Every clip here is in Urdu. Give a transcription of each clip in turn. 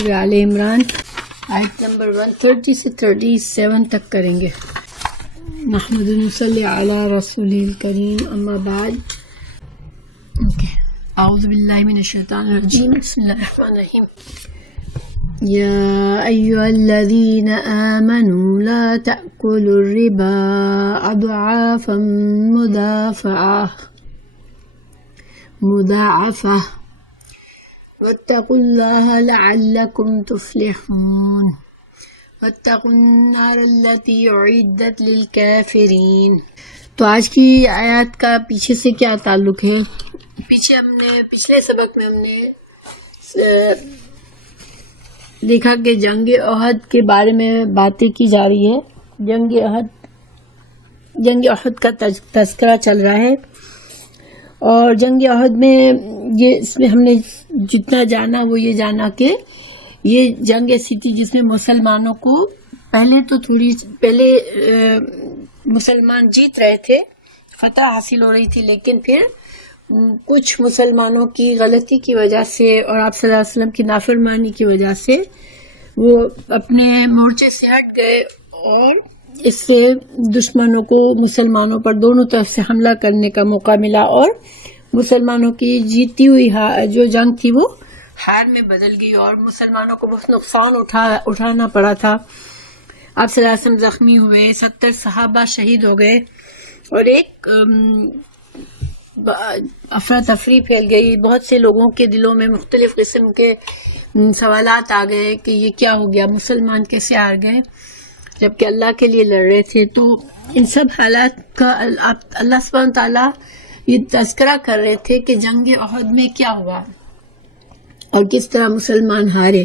سورہ آل عمران آیت نمبر 130 سے 37 تک کریں گے. نحمد نصلی علی رسول الکریم اما بعد. اعوذ باللہ من الشیطان الرجیم. بسم اللہ الرحمن الرحیم. یا ایھا الذین آمنوا لا تأکلوا الربا اضعافا مضاعفہ واتقوا اللہ لعلکم تفلحون واتقوا النار التي اعدت للکافرین. تو آج کی آیات کا پیچھے سے کیا تعلق ہے؟ پچھلے سبق میں ہم نے دیکھا کہ جنگ احد کے بارے میں باتیں کی جا رہی ہے. جنگ احد کا تذکرہ چل رہا ہے، اور جنگ احد میں اس میں ہم نے جتنا جانا وہ یہ جانا کہ یہ جنگ ایسی تھی جس میں مسلمانوں کو پہلے مسلمان جیت رہے تھے، فتح حاصل ہو رہی تھی، لیکن پھر کچھ مسلمانوں کی غلطی کی وجہ سے اور آپ صلی اللہ علیہ وسلم کی نافرمانی کی وجہ سے وہ اپنے مورچے سے ہٹ گئے، اور اس سے دشمنوں کو مسلمانوں پر دونوں طرف سے حملہ کرنے کا موقع ملا، اور مسلمانوں کی جیتی ہوئی جو جنگ تھی وہ ہار میں بدل گئی، اور مسلمانوں کو بہت نقصان اٹھانا پڑا تھا. آپ صلی اللہ علیہ وسلم زخمی ہوئے، 70 صحابہ شہید ہو گئے، اور ایک افراتفری پھیل گئی. بہت سے لوگوں کے دلوں میں مختلف قسم کے سوالات آ گئے کہ یہ کیا ہو گیا، مسلمان کیسے ہار گئے جبکہ اللہ کے لیے لڑ رہے تھے. تو ان سب حالات کا اللہ سبحانہ تعالیٰ یہ تذکرہ کر رہے تھے کہ جنگ احد میں کیا ہوا اور کس طرح مسلمان ہارے.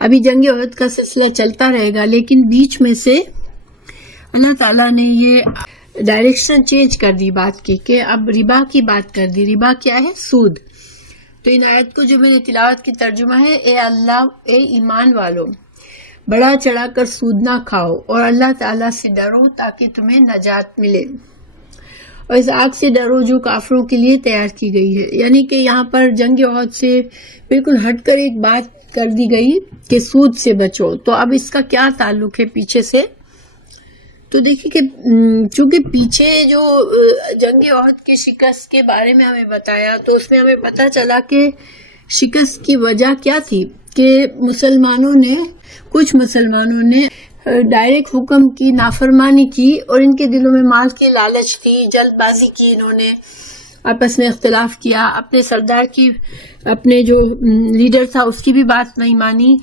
ابھی جنگ احد کا سلسلہ چلتا رہے گا، لیکن بیچ میں سے اللہ تعالیٰ نے یہ ڈائریکشن چینج کر دی بات کی کہ اب ربا کی بات کر دی. ربا کیا ہے؟ سود. تو ان آیت کو جو میں نے تلاوت کی ترجمہ ہے، اے ایمان والو، بڑا چڑھا کر سود نہ کھاؤ اور اللہ تعالیٰ سے ڈرو تاکہ تمہیں نجات ملے، اور اس آگ سے ڈرو جو کافروں کے لیے تیار کی گئی ہے. یعنی کہ یہاں پر جنگ احد سے بالکل ہٹ کر ایک بات کر دی گئی کہ سود سے بچو. تو اب اس کا کیا تعلق ہے پیچھے سے؟ تو دیکھیے کہ چونکہ پیچھے جو جنگ احد کی شکست کے بارے میں ہمیں بتایا، تو اس میں ہمیں پتہ چلا کہ شکست کی وجہ کیا تھی کہ کچھ مسلمانوں نے ڈائریکٹ حکم کی نافرمانی کی، اور ان کے دلوں میں مال کی لالچ تھی، جلد بازی کی، انہوں نے آپس میں اختلاف کیا، اپنے سردار کی، اپنے جو لیڈر تھا اس کی بھی بات نہیں مانی.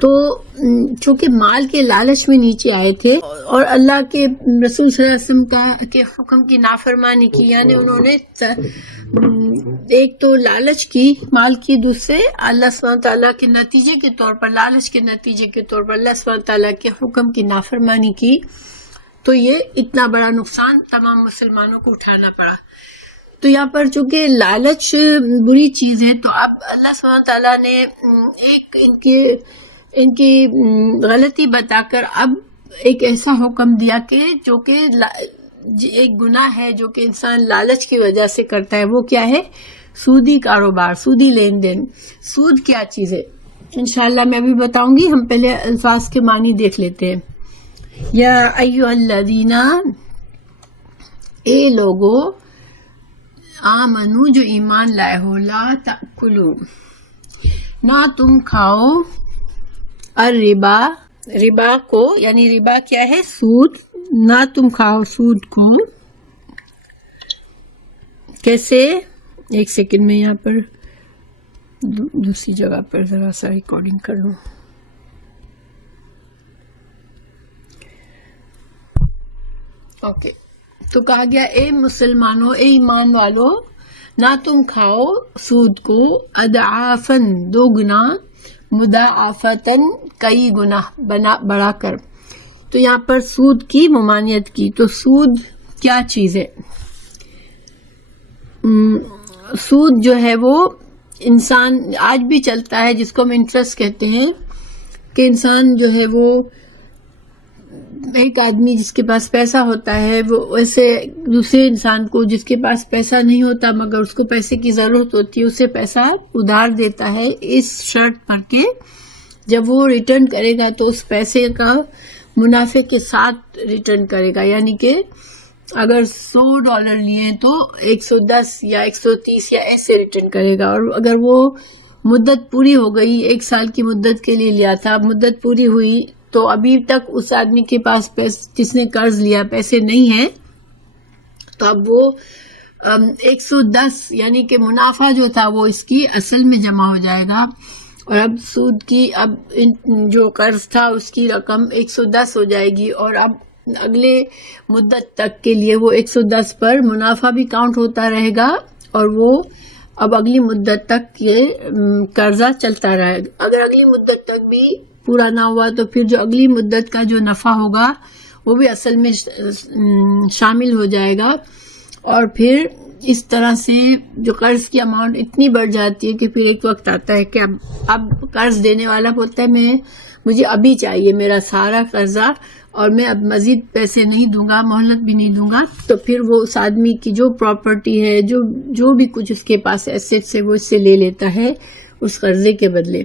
تو چونکہ مال کے لالچ میں نیچے آئے تھے اور اللہ کے رسول صلی اللہ علیہ وسلم کے حکم کی نافرمانی کی، یعنی انہوں نے ایک تو لالچ کی مال کی، دوسرے اللہ سبحانہ تعالیٰ کے نتیجے کے طور پر، لالچ کے نتیجے کے طور پر اللہ سبحانہ تعالیٰ کے حکم کی نافرمانی کی. تو یہ اتنا بڑا نقصان تمام مسلمانوں کو اٹھانا پڑا. تو یہاں پر چونکہ لالچ بری چیز ہے، تو اب اللہ سبحانہ تعالیٰ نے ایک ان کی غلطی بتا کر اب ایک ایسا حکم دیا کہ جو کہ ایک گناہ ہے جو کہ انسان لالچ کی وجہ سے کرتا ہے. وہ کیا ہے؟ سودی کاروبار، سودی لین دین. سود کیا چیز ہے انشاءاللہ میں ابھی بتاؤں گی. ہم پہلے الفاظ کے معنی دیکھ لیتے ہیں. یا ایھا الذین، اے لوگو، آمنو، جو ایمان لائے ہو، لا تأکلوا، نہ تم کھاؤ، الربا، ربا کو، یعنی ربا کیا ہے؟ سود. نہ تم کھاؤ سود کو. کیسے؟ ایک سیکنڈ میں یہاں پر دوسری جگہ پر ذرا سا ریکارڈنگ کر لوں. اوکے. تو کہا گیا اے مسلمانوں، اے ایمان والو، نہ تم کھاؤ سود کو، اضعافاً، دو گنا، مضاعفتاً، کئی گنا بڑھا کر. تو یہاں پر سود کی ممانعت کی. تو سود کیا چیز ہے؟ سود جو ہے وہ انسان آج بھی چلتا ہے، جس کو ہم انٹرسٹ کہتے ہیں، کہ انسان جو ہے وہ ایک آدمی جس کے پاس پیسہ ہوتا ہے وہ ایسے دوسرے انسان کو جس کے پاس پیسہ نہیں ہوتا مگر اس کو پیسے کی ضرورت ہوتی ہے اسے پیسہ ادھار دیتا ہے اس شرط پر کہ جب وہ ریٹرن کرے گا تو اس پیسے کا منافع کے ساتھ ریٹرن کرے گا، یعنی کہ اگر $100 لیے تو 110 یا 130 یا ایسے ریٹرن کرے گا. اور اگر وہ مدت پوری ہو گئی، 1 سال کی مدت کے لیے لیا تھا، مدت پوری ہوئی تو ابھی تک اس آدمی کے پاس جس نے قرض لیا پیسے نہیں ہیں، تو اب وہ 110 یعنی کہ منافع جو تھا وہ اس کی اصل میں جمع ہو جائے گا، اور اب سود کی جو قرض تھا اس کی رقم 110 ہو جائے گی، اور اب اگلے مدت تک کے لیے وہ 110 پر منافع بھی کاؤنٹ ہوتا رہے گا، اور وہ اب اگلی مدت تک یہ قرضہ چلتا رہے گا. اگر اگلی مدت تک بھی پورا نہ ہوا تو پھر جو اگلی مدت کا جو نفع ہوگا وہ بھی اصل میں شامل ہو جائے گا، اور پھر اس طرح سے جو قرض کی اماؤنٹ اتنی بڑھ جاتی ہے کہ پھر ایک وقت آتا ہے کہ اب قرض دینے والا بولتا ہے مجھے ابھی چاہیے میرا سارا قرضہ، اور میں اب مزید پیسے نہیں دوں گا، مہلت بھی نہیں دوں گا. تو پھر وہ اس آدمی کی جو پراپرٹی ہے، جو بھی کچھ اس کے پاس ایسیٹس ہے وہ اس سے لے لیتا ہے اس قرضے کے بدلے.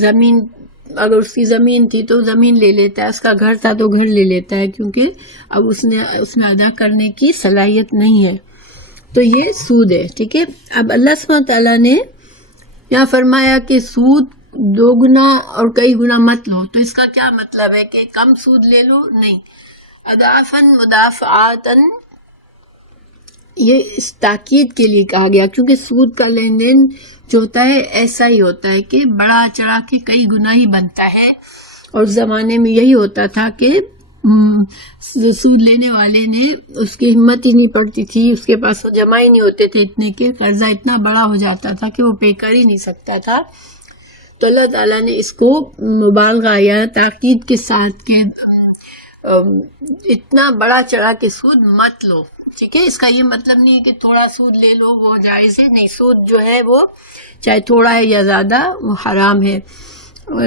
زمین، اگر اس کی زمین تھی تو زمین لے لیتا ہے، اس کا گھر تھا تو گھر لے لیتا ہے، کیونکہ اب اس میں ادا کرنے کی صلاحیت نہیں ہے. تو یہ سود ہے. ٹھیک ہے. اب اللہ سبحانہ تعالیٰ نے یہاں فرمایا کہ سود 2 گنا اور کئی گنا مت لو. تو اس کا کیا مطلب ہے کہ کم سود لے لو؟ نہیں، اضعافاً مضاعفاتاً، یہ اس تاکید کے لیے کہا گیا، کیونکہ سود کا لین دین جو ہوتا ہے ایسا ہی ہوتا ہے کہ بڑا چڑھا کے کئی گنا ہی بنتا ہے. اور اس زمانے میں یہی ہوتا تھا کہ سود لینے والے نے اس کی ہمت ہی نہیں پڑتی تھی، اس کے پاس جمع ہی نہیں ہوتے تھے اتنے کہ قرضہ اتنا بڑا ہو جاتا تھا کہ وہ پے کر ہی نہیں سکتا تھا. تو اللہ تعالیٰ نے اس کو مبالغہ یا تاکید کے ساتھ کہ اتنا بڑا چڑھا کے سود مت لو. ٹھیک ہے. اس کا یہ مطلب نہیں ہے کہ تھوڑا سود لے لو وہ جائز ہے، نہیں، سود جو ہے وہ چاہے تھوڑا ہے یا زیادہ وہ حرام ہے.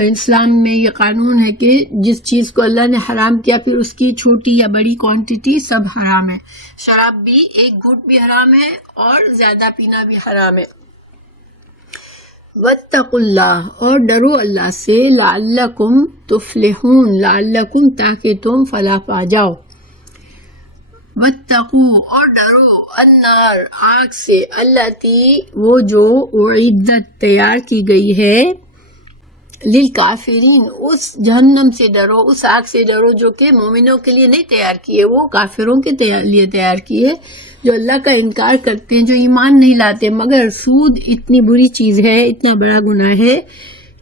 اسلام میں یہ قانون ہے کہ جس چیز کو اللہ نے حرام کیا پھر اس کی چھوٹی یا بڑی کوانٹٹی سب حرام ہے. شراب بھی 1 گھونٹ بھی حرام ہے اور زیادہ پینا بھی حرام ہے. واتقوا اللہ، اور ڈرو اللہ سے، لعلکم تفلحون، لعلکم تاکہ تم فلاح پا جاؤ. واتقوا، اور ڈرو، النار، آگ سے، التی، وہ جو اعدت، تیار کی گئی ہے، للکافرین، اس جہنم سے ڈرو، اس آگ سے ڈرو جو کہ مومنوں کے لیے نہیں تیار کی ہے، وہ کافروں کے لیے تیار کی ہے، جو اللہ کا انکار کرتے ہیں، جو ایمان نہیں لاتے. مگر سود اتنی بری چیز ہے، اتنا بڑا گناہ ہے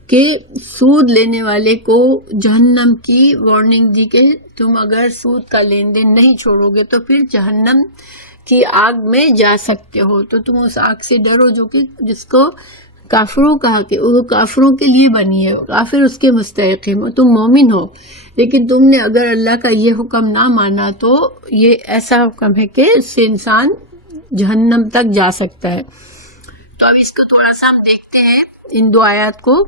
کہ سود لینے والے کو جہنم کی وارننگ دی کہ تم اگر سود کا لین دین نہیں چھوڑو گے تو پھر جہنم کی آگ میں جا سکتے ہو. تو تم اس آگ سے ڈرو جو کہ جس کو کافروں کہا کہ وہ کافروں کے لیے بنی ہے، کافر اس کے مستحق ہے. تم مومن ہو لیکن تم نے اگر اللہ کا یہ حکم نہ مانا تو یہ ایسا حکم ہے کہ اس سے انسان جہنم تک جا سکتا ہے. تو اب اس کو تھوڑا سا ہم دیکھتے ہیں ان 2 آیات کو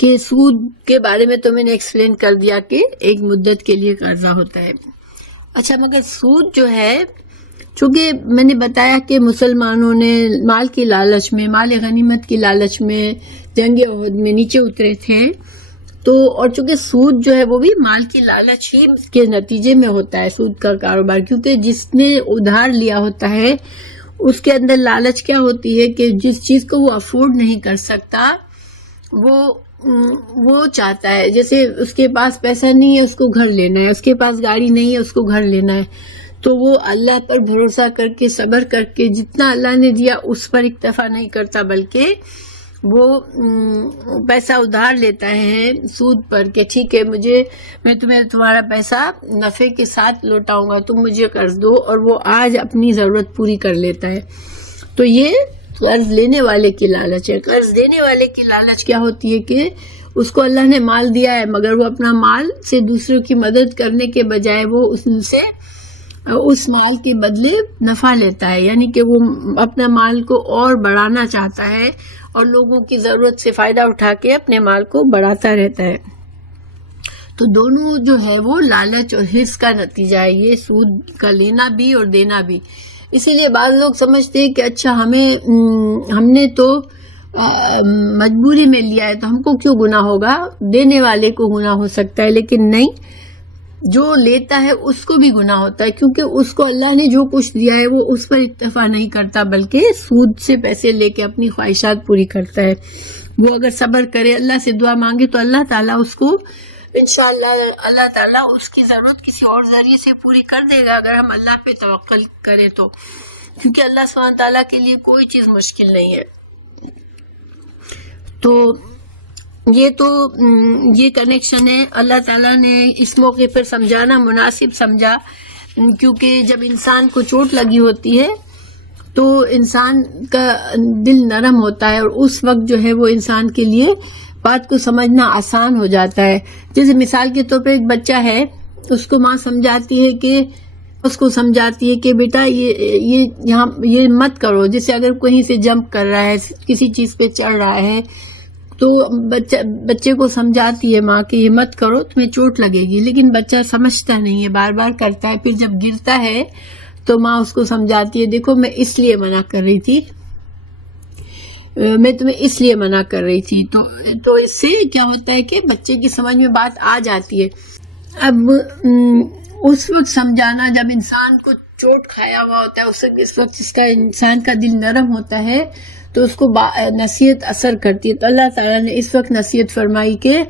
کہ سود کے بارے میں تو میں نے ایکسپلین کر دیا کہ ایک مدت کے لیے قرضہ ہوتا ہے. اچھا، مگر سود جو ہے، چونکہ میں نے بتایا کہ مسلمانوں نے مال کی لالچ میں، مال غنیمت کی لالچ میں جنگ احد میں نیچے اترے تھے، تو اور چونکہ سود جو ہے وہ بھی مال کی لالچ ہی کے نتیجے میں ہوتا ہے سود کا کاروبار، کیونکہ جس نے ادھار لیا ہوتا ہے اس کے اندر لالچ کیا ہوتی ہے کہ جس چیز کو وہ افورڈ نہیں کر سکتا وہ چاہتا ہے. جیسے اس کے پاس پیسہ نہیں ہے، اس کو گھر لینا ہے، اس کے پاس گاڑی نہیں ہے، اس کو گھر لینا ہے. تو وہ اللہ پر بھروسہ کر کے، صبر کر کے، جتنا اللہ نے دیا اس پر اکتفا نہیں کرتا، بلکہ وہ پیسہ ادھار لیتا ہے سود پر کہ ٹھیک ہے میں تمہارا پیسہ نفع کے ساتھ لوٹاؤں گا، تم مجھے قرض دو، اور وہ آج اپنی ضرورت پوری کر لیتا ہے. تو یہ قرض لینے والے کی لالچ ہے. قرض دینے والے کی لالچ کیا ہوتی ہے کہ اس کو اللہ نے مال دیا ہے مگر وہ اپنا مال سے دوسروں کی مدد کرنے کے بجائے وہ اس مال کے بدلے نفع لیتا ہے، یعنی کہ وہ اپنا مال کو اور بڑھانا چاہتا ہے اور لوگوں کی ضرورت سے فائدہ اٹھا کے اپنے مال کو بڑھاتا رہتا ہے. تو دونوں جو ہے وہ لالچ اور حرص کا نتیجہ ہے، یہ سود کا لینا بھی اور دینا بھی. اسی لیے بعض لوگ سمجھتے ہیں کہ اچھا ہم نے تو مجبوری میں لیا ہے تو ہم کو کیوں گناہ ہوگا؟ دینے والے کو گناہ ہو سکتا ہے، لیکن نہیں، جو لیتا ہے اس کو بھی گناہ ہوتا ہے، کیونکہ اس کو اللہ نے جو کچھ دیا ہے وہ اس پر اکتفا نہیں کرتا، بلکہ سود سے پیسے لے کے اپنی خواہشات پوری کرتا ہے۔ وہ اگر صبر کرے، اللہ سے دعا مانگے، تو اللہ تعالیٰ اس کو انشاءاللہ اللہ تعالیٰ اس کی ضرورت کسی اور ذریعے سے پوری کر دے گا، اگر ہم اللہ پہ توکل کریں تو، کیونکہ اللہ سبحانہ تعالیٰ کے لیے کوئی چیز مشکل نہیں ہے۔ تو یہ کنیکشن ہے، اللہ تعالیٰ نے اس موقع پر سمجھانا مناسب سمجھا، کیونکہ جب انسان کو چوٹ لگی ہوتی ہے تو انسان کا دل نرم ہوتا ہے، اور اس وقت جو ہے وہ انسان کے لیے بات کو سمجھنا آسان ہو جاتا ہے۔ جیسے مثال کے طور پر ایک بچہ ہے، اس کو ماں سمجھاتی ہے کہ بیٹا یہ مت کرو، جیسے اگر کہیں سے جمپ کر رہا ہے، کسی چیز پہ چڑھ رہا ہے، تو بچے کو سمجھاتی ہے ماں کہ یہ مت کرو، تمہیں چوٹ لگے گی، لیکن بچہ سمجھتا نہیں ہے، بار بار کرتا ہے، پھر جب گرتا ہے تو ماں اس کو سمجھاتی ہے، دیکھو میں اس لیے منع کر رہی تھی، میں تمہیں اس لیے منع کر رہی تھی۔ تو اس سے کیا ہوتا ہے کہ بچے کی سمجھ میں بات آ جاتی ہے۔ اب اس وقت سمجھانا جب انسان کو چوٹ کھایا ہوا ہوتا ہے، اس وقت اس کا انسان کا دل نرم ہوتا ہے تو اس کو نصیحت اثر کرتی ہے۔ تو اللہ تعالیٰ نے اس وقت نصیحت فرمائی کہ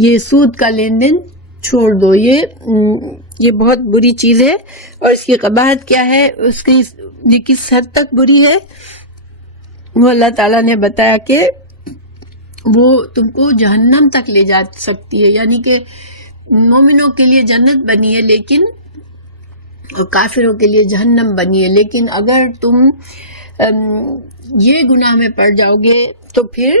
یہ سود کا لین دین چھوڑ دو، یہ بہت بری چیز ہے، اور اس کی قباحت کیا ہے، اس کی یہ کس حد تک بری ہے، وہ اللہ تعالیٰ نے بتایا کہ وہ تم کو جہنم تک لے جا سکتی ہے، یعنی کہ مومنوں کے لیے جنت بنی ہے لیکن، اور کافروں کے لیے جہنم بنی ہے، لیکن اگر تم یہ گناہ میں پڑ جاؤ گے تو پھر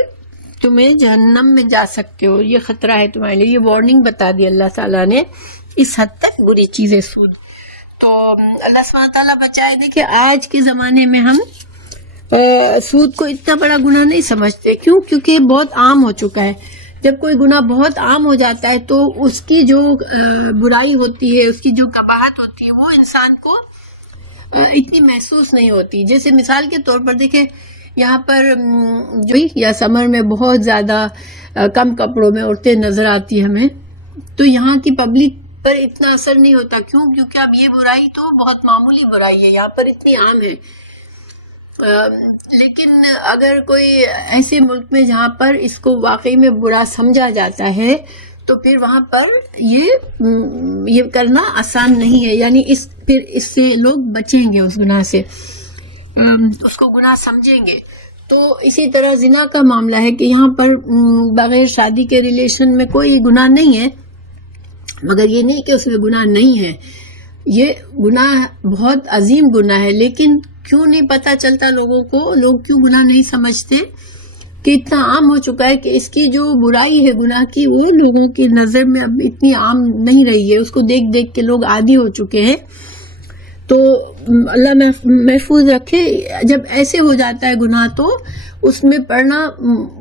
تمہیں جہنم میں جا سکتے ہو، یہ خطرہ ہے تمہارے لیے، یہ وارننگ بتا دی اللہ تعالیٰ نے، اس حد تک بری چیز ہے سود۔ تو اللہ سبحانہ تعالیٰ بچائے۔ دیکھیں آج کے زمانے میں ہم سود کو اتنا بڑا گناہ نہیں سمجھتے، کیوں؟ کیونکہ بہت عام ہو چکا ہے۔ جب کوئی گناہ بہت عام ہو جاتا ہے تو اس کی جو برائی ہوتی ہے، اس کی جو قباحت ہوتی ہے، وہ انسان کو اتنی محسوس نہیں ہوتی۔ جیسے مثال کے طور پر دیکھیں یہاں پر جو یا سمر میں بہت زیادہ کم کپڑوں میں عورتیں نظر آتی ہمیں، تو یہاں کی پبلک پر اتنا اثر نہیں ہوتا، کیوں؟ کیونکہ اب یہ برائی تو بہت معمولی برائی ہے، یہاں پر اتنی عام ہے۔ لیکن اگر کوئی ایسے ملک میں جہاں پر اس کو واقعی میں برا سمجھا جاتا ہے تو پھر وہاں پر یہ کرنا آسان نہیں ہے، یعنی پھر اس سے لوگ بچیں گے، اس گناہ سے، اس کو گناہ سمجھیں گے۔ تو اسی طرح زنا کا معاملہ ہے کہ یہاں پر بغیر شادی کے ریلیشن میں کوئی گناہ نہیں ہے، مگر یہ نہیں کہ اس میں گناہ نہیں ہے، یہ گناہ بہت عظیم گناہ ہے، لیکن کیوں نہیں پتہ چلتا لوگوں کو، لوگ کیوں گناہ نہیں سمجھتے کہ اتنا عام ہو چکا ہے کہ اس کی جو برائی ہے گناہ کی، وہ لوگوں کی نظر میں اب اتنی عام نہیں رہی ہے، اس کو دیکھ دیکھ کے لوگ عادی ہو چکے ہیں۔ تو اللہ محفوظ رکھے، جب ایسے ہو جاتا ہے گناہ تو اس میں پڑنا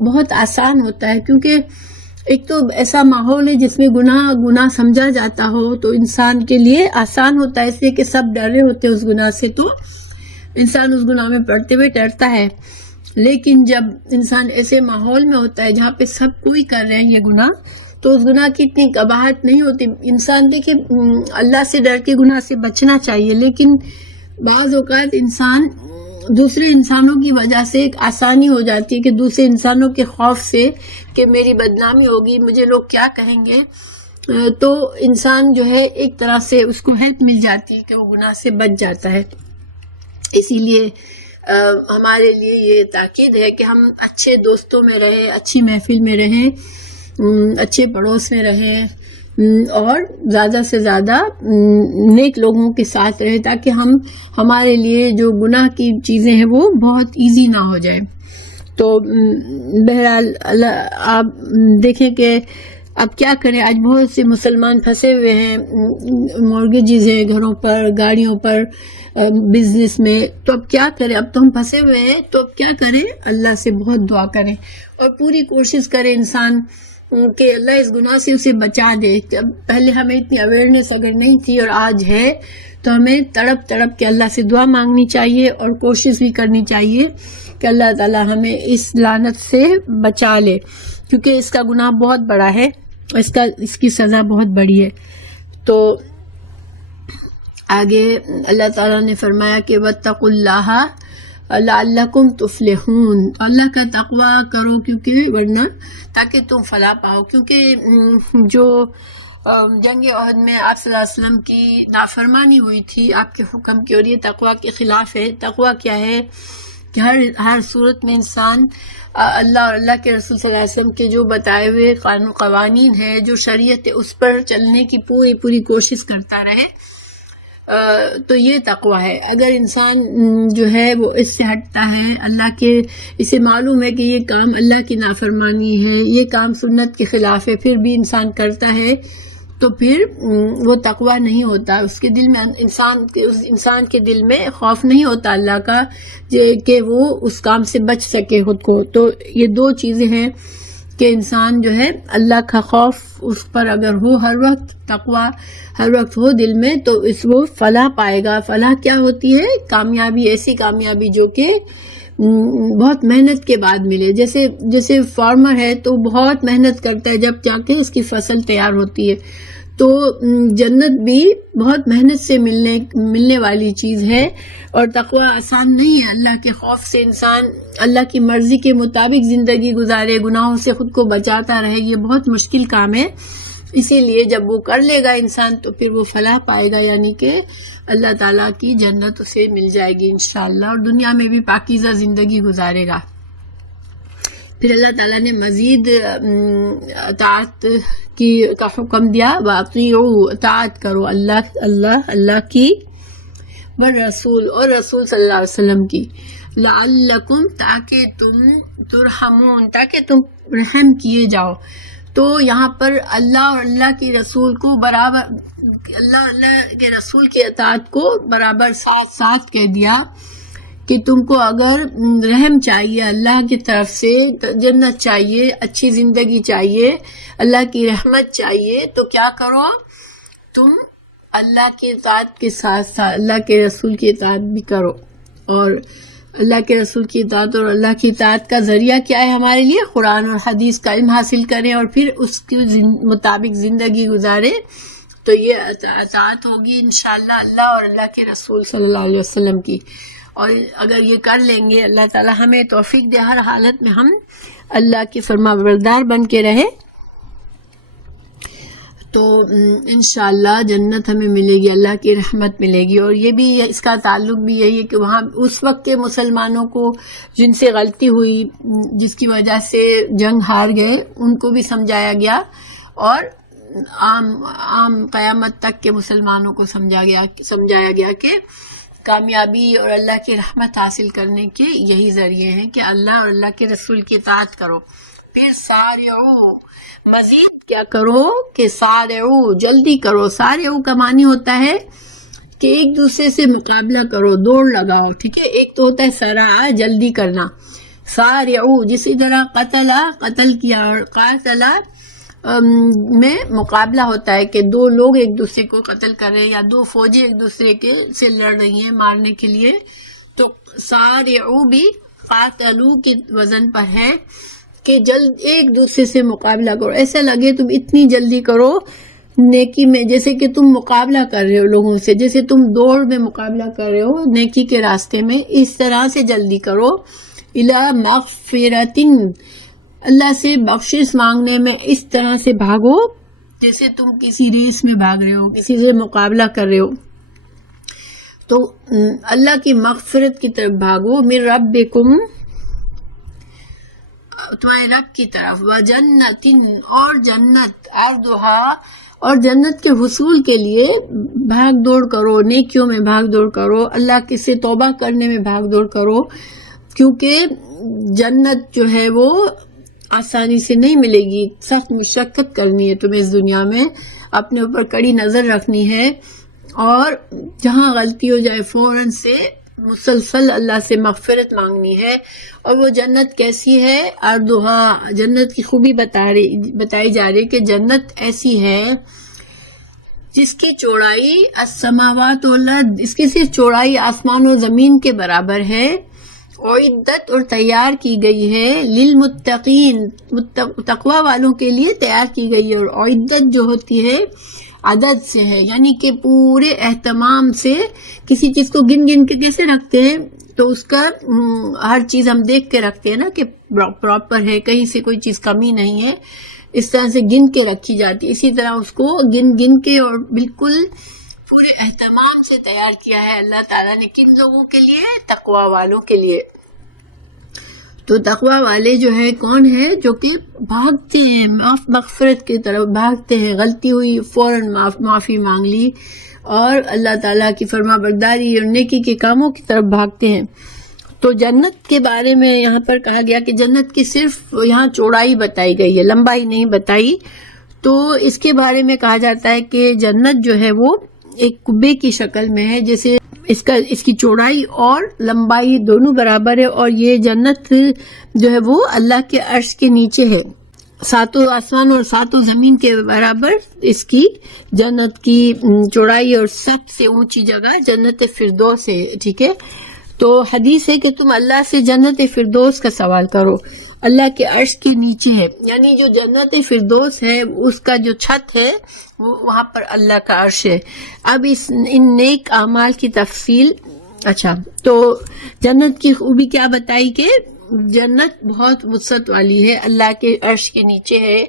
بہت آسان ہوتا ہے، کیونکہ ایک تو ایسا ماحول ہے جس میں گناہ سمجھا جاتا ہو تو انسان کے لیے آسان ہوتا ہے، اس لیے کہ سب ڈر رہے ہوتے ہیں اس گناہ سے، تو انسان اس گناہ میں پڑتے ہوئے ڈرتا ہے۔ لیکن جب انسان ایسے ماحول میں ہوتا ہے جہاں پہ سب کوئی کر رہے ہیں یہ گناہ، تو اس گناہ کی اتنی قباحت نہیں ہوتی۔ انسان دیکھے اللہ سے ڈر کے گناہ سے بچنا چاہیے، لیکن بعض اوقات انسان دوسرے انسانوں کی وجہ سے ایک آسانی ہو جاتی ہے کہ دوسرے انسانوں کے خوف سے کہ میری بدنامی ہوگی، مجھے لوگ کیا کہیں گے، تو انسان جو ہے ایک طرح سے اس کو ہیلپ مل جاتی ہے کہ وہ گناہ سے بچ جاتا ہے۔ اسی لیے ہمارے لیے یہ تاکید ہے کہ ہم اچھے دوستوں میں رہیں، اچھی محفل میں رہیں، اچھے پڑوس میں رہیں، اور زیادہ سے زیادہ نیک لوگوں کے ساتھ رہیں، تاکہ ہمارے لیے جو گناہ کی چیزیں ہیں وہ بہت ایزی نہ ہو جائیں۔ تو بہرحال آپ دیکھیں کہ اب کیا کریں، آج بہت سے مسلمان پھنسے ہوئے ہیں، مورگیجز ہیں گھروں پر، گاڑیوں پر، بزنس میں، تو اب کیا کریں، اب تو ہم پھنسے ہوئے ہیں، تو اب کیا کریں، اللہ سے بہت دعا کریں اور پوری کوشش کرے انسان کہ اللہ اس گناہ سے اسے بچا دے۔ پہلے ہمیں اتنی اویئرنیس اگر نہیں تھی اور آج ہے تو ہمیں تڑپ تڑپ کے اللہ سے دعا مانگنی چاہیے اور کوشش بھی کرنی چاہیے کہ اللہ تعالی ہمیں اس لعنت سے بچا لے، کیونکہ اس کا گناہ بہت بڑا ہے، اس کی سزا بہت بڑی ہے۔ تو آگے اللہ تعالیٰ نے فرمایا کہ واتقوا اللہ لعلکم تفلحون، اللہ کا تقوی کرو کیونکہ ورنہ تاکہ تم فلاح پاؤ، کیونکہ جو جنگ احد میں آپ صلی اللہ علیہ وسلم کی نافرمانی ہوئی تھی آپ کے حکم کی، اور یہ تقوی کے خلاف ہے۔ تقوی کیا ہے کہ ہر صورت میں انسان اللہ اور اللہ کے رسول صلی اللہ علیہ وسلم کے جو بتائے ہوئے قوانین ہے، جو شریعت ہے، اس پر چلنے کی پوری کوشش کرتا رہے، تو یہ تقوی ہے۔ اگر انسان جو ہے وہ اس سے ہٹتا ہے، اللہ کے اسے معلوم ہے کہ یہ کام اللہ کی نافرمانی ہے، یہ کام سنت کے خلاف ہے، پھر بھی انسان کرتا ہے، تو پھر وہ تقوی نہیں ہوتا، اس کے دل میں انسان کے دل میں خوف نہیں ہوتا اللہ کا کہ وہ اس کام سے بچ سکے خود کو۔ تو یہ دو چیزیں ہیں کہ انسان جو ہے اللہ کا خوف اس پر اگر ہو ہر وقت، تقوی ہر وقت ہو دل میں، تو وہ فلاح پائے گا۔ فلاح کیا ہوتی ہے؟ کامیابی، ایسی کامیابی جو کہ بہت محنت کے بعد ملے۔ جیسے فارمر ہے تو بہت محنت کرتا ہے جب جا کے اس کی فصل تیار ہوتی ہے، تو جنت بھی بہت محنت سے ملنے والی چیز ہے، اور تقوی آسان نہیں ہے۔ اللہ کے خوف سے انسان اللہ کی مرضی کے مطابق زندگی گزارے، گناہوں سے خود کو بچاتا رہے، یہ بہت مشکل کام ہے۔ اسی لیے جب وہ کر لے گا انسان تو پھر وہ فلاح پائے گا، یعنی کہ اللہ تعالیٰ کی جنت اسے مل جائے گی انشاءاللہ، اور دنیا میں بھی پاکیزہ زندگی گزارے گا۔ پھر اللہ تعالیٰ نے مزید اطاعت کا حکم دیا، وَأَطِيعُوا، اطاعت کرو اللہ کی، والرسول، اور رسول صلی اللہ علیہ وسلم کی، لعلکم، تاکہ تم ترحمون، تاکہ تم رحم کیے جاؤ۔ تو یہاں پر اللہ اور اللہ کے رسول کو برابر، اللہ کے رسول کی اطاعت کو برابر ساتھ کہہ دیا کہ تم کو اگر رحم چاہیے اللہ کی طرف سے، جنت چاہیے، اچھی زندگی چاہیے، اللہ کی رحمت چاہیے، تو کیا کرو؟ تم اللہ کی اطاعت کے ساتھ ساتھ اللہ کے رسول کی اطاعت بھی کرو۔ اور اللہ کے رسول کی اطاعت اور اللہ کی اطاعت کا ذریعہ کیا ہے ہمارے لیے؟ قرآن اور حدیث کا علم حاصل کریں اور پھر اس کے مطابق زندگی گزاریں، تو یہ اطاعت ہوگی انشاءاللہ اللہ اور اللہ کے رسول صلی اللہ علیہ وسلم کی۔ اور اگر یہ کر لیں گے، اللہ تعالی ہمیں توفیق دے ہر حالت میں ہم اللہ کے فرما بردار بن کے رہے، تو انشاءاللہ جنت ہمیں ملے گی، اللہ کی رحمت ملے گی۔ اور یہ بھی، اس کا تعلق بھی یہی ہے کہ وہاں اس وقت کے مسلمانوں کو جن سے غلطی ہوئی، جس کی وجہ سے جنگ ہار گئے، ان کو بھی سمجھایا گیا، اور عام قیامت تک کے مسلمانوں کو سمجھایا گیا کہ کامیابی اور اللہ کی رحمت حاصل کرنے کے یہی ذریعے ہیں کہ اللہ اور اللہ کے رسول کی اطاعت کرو۔ پھر سارعو، مزید کیا کرو کہ سارعو، جلدی کرو۔ سارعو کا معنی ہوتا ہے کہ ایک دوسرے سے مقابلہ کرو، دوڑ لگاؤ، ٹھیک ہے؟ ایک تو ہوتا ہے سرعہ، جلدی کرنا، سارعو جسی طرح قتل کیا، اور قاتلہ میں مقابلہ ہوتا ہے کہ دو لوگ ایک دوسرے کو قتل کر رہے ہیں، یا دو فوجی ایک دوسرے کے سے لڑ رہی ہیں مارنے کے لیے، تو سارعو بھی قاتلو کے وزن پر ہے کہ جلد ایک دوسرے سے مقابلہ کرو۔ ایسا لگے تم اتنی جلدی کرو نیکی میں، جیسے کہ تم مقابلہ کر رہے ہو لوگوں سے، جیسے تم دوڑ میں مقابلہ کر رہے ہو نیکی کے راستے میں، اس طرح سے جلدی کرو۔ الی مغفرۃ، اللہ سے بخشش مانگنے میں اس طرح سے بھاگو جیسے تم کسی ریس میں بھاگ رہے ہو، کسی سے مقابلہ کر رہے ہو، تو اللہ کی مغفرت کی طرف بھاگو۔ من ربکم، تمہارے رب کی طرف، وجنت، اور جنت، عرضھا، اور جنت کے حصول کے لیے بھاگ دوڑ کرو، نیکیوں میں بھاگ دوڑ کرو، اللہ کے سے توبہ کرنے میں بھاگ دوڑ کرو، کیونکہ جنت جو ہے وہ آسانی سے نہیں ملے گی، سخت مشقت کرنی ہے تمہیں اس دنیا میں، اپنے اوپر کڑی نظر رکھنی ہے، اور جہاں غلطی ہو جائے فوراً سے مسلسل اللہ سے مغفرت مانگنی ہے۔ اور وہ جنت کیسی ہے؟ عرضھا، جنت کی خوبی بتائی جا رہی کہ جنت ایسی ہے جس کی چوڑائی السماوات والارض، اس کی صرف چوڑائی آسمان و زمین کے برابر ہے، اعدت اور تیار کی گئی ہے، للمتقین تقوی والوں کے لیے تیار کی گئی ہے، اور اعدت جو ہوتی ہے عدد سے ہے، یعنی کہ پورے اہتمام سے، کسی چیز کو گن گن کے کیسے رکھتے ہیں تو اس کا ہر چیز ہم دیکھ کے رکھتے ہیں نا کہ پراپر ہے، کہیں سے کوئی چیز کمی نہیں ہے، اس طرح سے گن کے رکھی جاتی ہے، اسی طرح اس کو گن گن کے اور بالکل پورے اہتمام سے تیار کیا ہے اللہ تعالیٰ نے، کن لوگوں کے لیے؟ تقوی والوں کے لیے۔ تو تقوی والے جو ہے کون ہے؟ جو کہ بھاگتے ہیں مغفرت کی طرف، بھاگتے ہیں، غلطی ہوئی فوراً معافی مانگ لی اور اللہ تعالیٰ کی فرما برداری اور نیکی کے کاموں کی طرف بھاگتے ہیں۔ تو جنت کے بارے میں یہاں پر کہا گیا کہ جنت کی صرف یہاں چوڑائی بتائی گئی ہے، لمبائی نہیں بتائی، تو اس کے بارے میں کہا جاتا ہے کہ جنت جو ہے وہ ایک کبے کی شکل میں ہے، جیسے اس کی چوڑائی اور لمبائی دونوں برابر ہے، اور یہ جنت جو ہے وہ اللہ کے عرش کے نیچے ہے، ساتوں آسمان اور ساتوں زمین کے برابر اس کی جنت کی چوڑائی، اور سب سے اونچی جگہ جنت فردوس ہے، ٹھیک ہے۔ تو حدیث ہے کہ تم اللہ سے جنت فردوس کا سوال کرو، اللہ کے عرش کے نیچے ہے، یعنی جو جنت فردوس ہے اس کا جو چھت ہے وہاں پر اللہ کا عرش ہے۔ اب ان نیک اعمال کی تفصیل، اچھا تو جنت کی خوبی کیا بتائی کہ جنت بہت وسعت والی ہے، اللہ کے عرش کے نیچے ہے،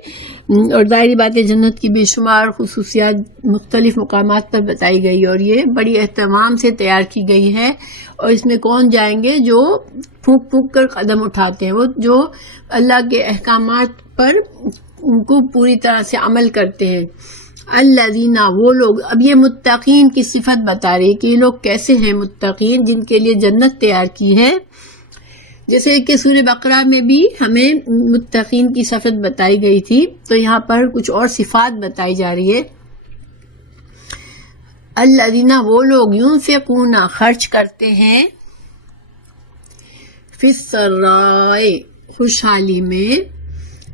اور ظاہری بات ہے جنت کی بے شمار خصوصیات مختلف مقامات پر بتائی گئی، اور یہ بڑی اہتمام سے تیار کی گئی ہے، اور اس میں کون جائیں گے؟ جو پھونک پھونک کر قدم اٹھاتے ہیں، وہ جو اللہ کے احکامات پر کو پوری طرح سے عمل کرتے ہیں۔ الذین، وہ لوگ، اب یہ متقین کی صفت بتا رہی کہ یہ لوگ کیسے ہیں متقین، جن کے لیے جنت تیار کی ہے۔ جیسے کہ سورہ بقرہ میں بھی ہمیں متقین کی صفت بتائی گئی تھی، تو یہاں پر کچھ اور صفات بتائی جا رہی ہے۔ الذین، وہ لوگ، ينفقون، خرچ کرتے ہیں، فی السراء، خوشحالی میں،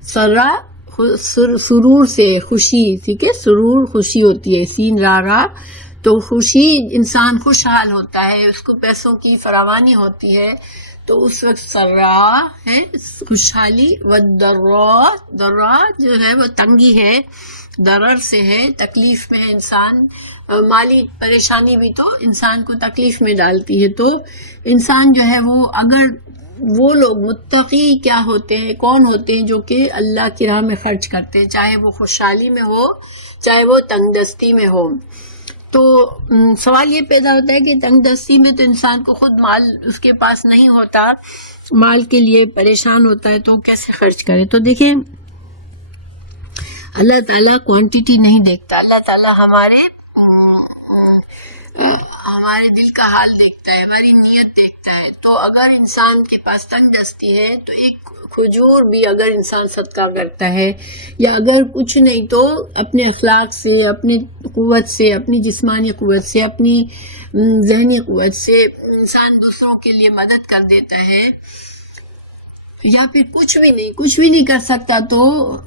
سرا سرور سے خوشی، ٹھیک ہے، سرور خوشی ہوتی ہے، سین را، تو خوشی، انسان خوشحال ہوتا ہے، اس کو پیسوں کی فراوانی ہوتی ہے، تو اس وقت سرا ہے خوشحالی، والضراء جو ہے وہ تنگی ہے، ضرر سے ہے، تکلیف میں ہے انسان، مالی پریشانی بھی تو انسان کو تکلیف میں ڈالتی ہے۔ تو انسان جو ہے وہ، اگر وہ لوگ متقی کیا ہوتے ہیں، کون ہوتے ہیں جو کہ اللہ کی راہ میں خرچ کرتے ہیں، چاہے وہ خوشحالی میں ہو چاہے وہ تنگ دستی میں ہو۔ تو سوال یہ پیدا ہوتا ہے کہ تنگ دستی میں تو انسان کو خود مال اس کے پاس نہیں ہوتا، مال کے لیے پریشان ہوتا ہے، تو کیسے خرچ کرے؟ تو دیکھیں اللہ تعالیٰ کوانٹیٹی نہیں دیکھتا، اللہ تعالیٰ ہمارے دل کا حال دیکھتا ہے، ہماری نیت دیکھتا ہے۔ تو اگر انسان کے پاس تنگ دستی ہے تو ایک کھجور بھی اگر انسان صدقہ کرتا ہے، یا اگر کچھ نہیں تو اپنے اخلاق سے، اپنی قوت سے، اپنی جسمانی قوت سے، اپنی ذہنی قوت سے انسان دوسروں کے لیے مدد کر دیتا ہے، یا پھر کچھ بھی نہیں کر سکتا تو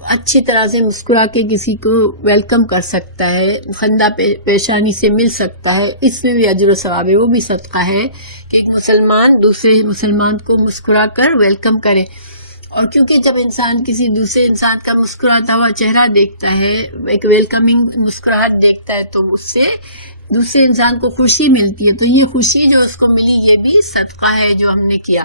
اچھی طرح سے مسکرا کے کسی کو ویلکم کر سکتا ہے، خندہ پیشانی سے مل سکتا ہے، اس میں بھی اجر و ثواب ہے، وہ بھی صدقہ ہے کہ ایک مسلمان دوسرے مسلمان کو مسکرا کر ویلکم کرے۔ اور کیونکہ جب انسان کسی دوسرے انسان کا مسکراتا ہوا چہرہ دیکھتا ہے، ایک ویلکمنگ مسکراہٹ دیکھتا ہے، تو اس سے دوسرے انسان کو خوشی ملتی ہے، تو یہ خوشی جو اس کو ملی یہ بھی صدقہ ہے جو ہم نے کیا۔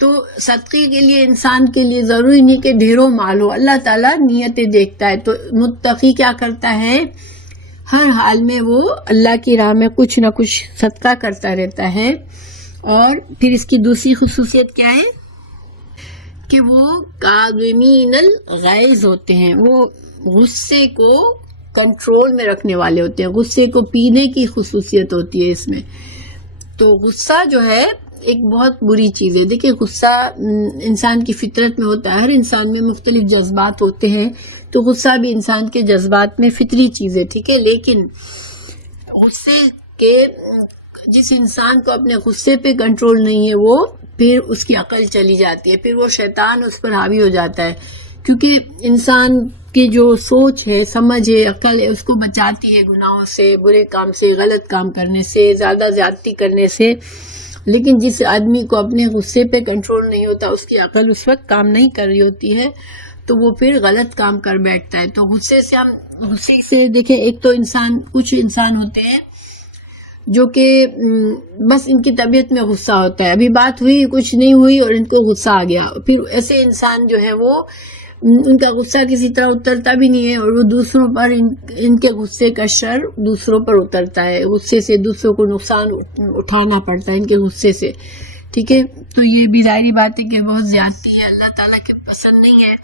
تو صدقے کے لیے انسان کے لیے ضروری نہیں کہ ڈھیروں مال ہو، اللہ تعالیٰ نیتیں دیکھتا ہے۔ تو متقی کیا کرتا ہے؟ ہر حال میں وہ اللہ کی راہ میں کچھ نہ کچھ صدقہ کرتا رہتا ہے۔ اور پھر اس کی دوسری خصوصیت کیا ہے کہ وہ کاظمین الغیظ ہوتے ہیں، وہ غصے کو کنٹرول میں رکھنے والے ہوتے ہیں، غصے کو پینے کی خصوصیت ہوتی ہے اس میں۔ تو غصہ جو ہے ایک بہت بری چیز ہے۔ دیکھیں غصہ انسان کی فطرت میں ہوتا ہے، ہر انسان میں مختلف جذبات ہوتے ہیں، تو غصہ بھی انسان کے جذبات میں فطری چیز ہے، ٹھیک ہے۔ لیکن غصے کے، جس انسان کو اپنے غصے پہ کنٹرول نہیں ہے، وہ پھر اس کی عقل چلی جاتی ہے، پھر وہ شیطان اس پر حاوی ہو جاتا ہے، کیونکہ انسان کی جو سوچ ہے، سمجھ ہے، عقل ہے، اس کو بچاتی ہے گناہوں سے، برے کام سے، غلط کام کرنے سے، زیادہ زیادتی کرنے سے. لیکن جس آدمی کو اپنے غصے پہ کنٹرول نہیں ہوتا، اس کی عقل اس وقت کام نہیں کر رہی ہوتی ہے، تو وہ پھر غلط کام کر بیٹھتا ہے. تو غصے سے دیکھیں، ایک تو کچھ انسان ہوتے ہیں جو کہ بس ان کی طبیعت میں غصہ ہوتا ہے، ابھی بات ہوئی، کچھ نہیں ہوئی اور ان کو غصہ آ گیا. پھر ایسے انسان جو ہے وہ ان کا غصہ کسی طرح اترتا بھی نہیں ہے، اور وہ دوسروں پر ان کے غصے کا شر دوسروں پر اترتا ہے. غصے سے دوسروں کو نقصان اٹھانا پڑتا ہے ان کے غصے سے. ٹھیک ہے، تو یہ بھی ظاہری بات ہے کہ بہت زیادتی ہے، اللہ تعالیٰ کے پسند نہیں ہے.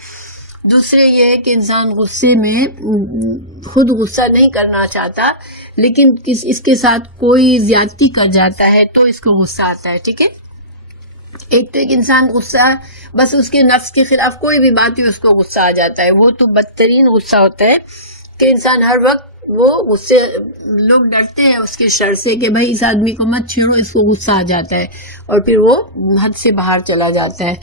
دوسرے یہ ہے کہ انسان غصے میں خود غصہ نہیں کرنا چاہتا، لیکن اس کے ساتھ کوئی زیادتی کر جاتا ہے تو اس کو غصہ آتا ہے. ٹھیک ہے، ایک تو ایک انسان غصہ بس اس کے نفس کے خلاف کوئی بھی بات ہی اس کو غصہ آ جاتا ہے، وہ تو بدترین غصہ ہوتا ہے کہ انسان ہر وقت وہ غصے، لوگ ڈرتے ہیں اس کے شر سے کہ بھائی اس آدمی کو مت چھیڑو، اس کو غصہ آ جاتا ہے اور پھر وہ حد سے باہر چلا جاتا ہے.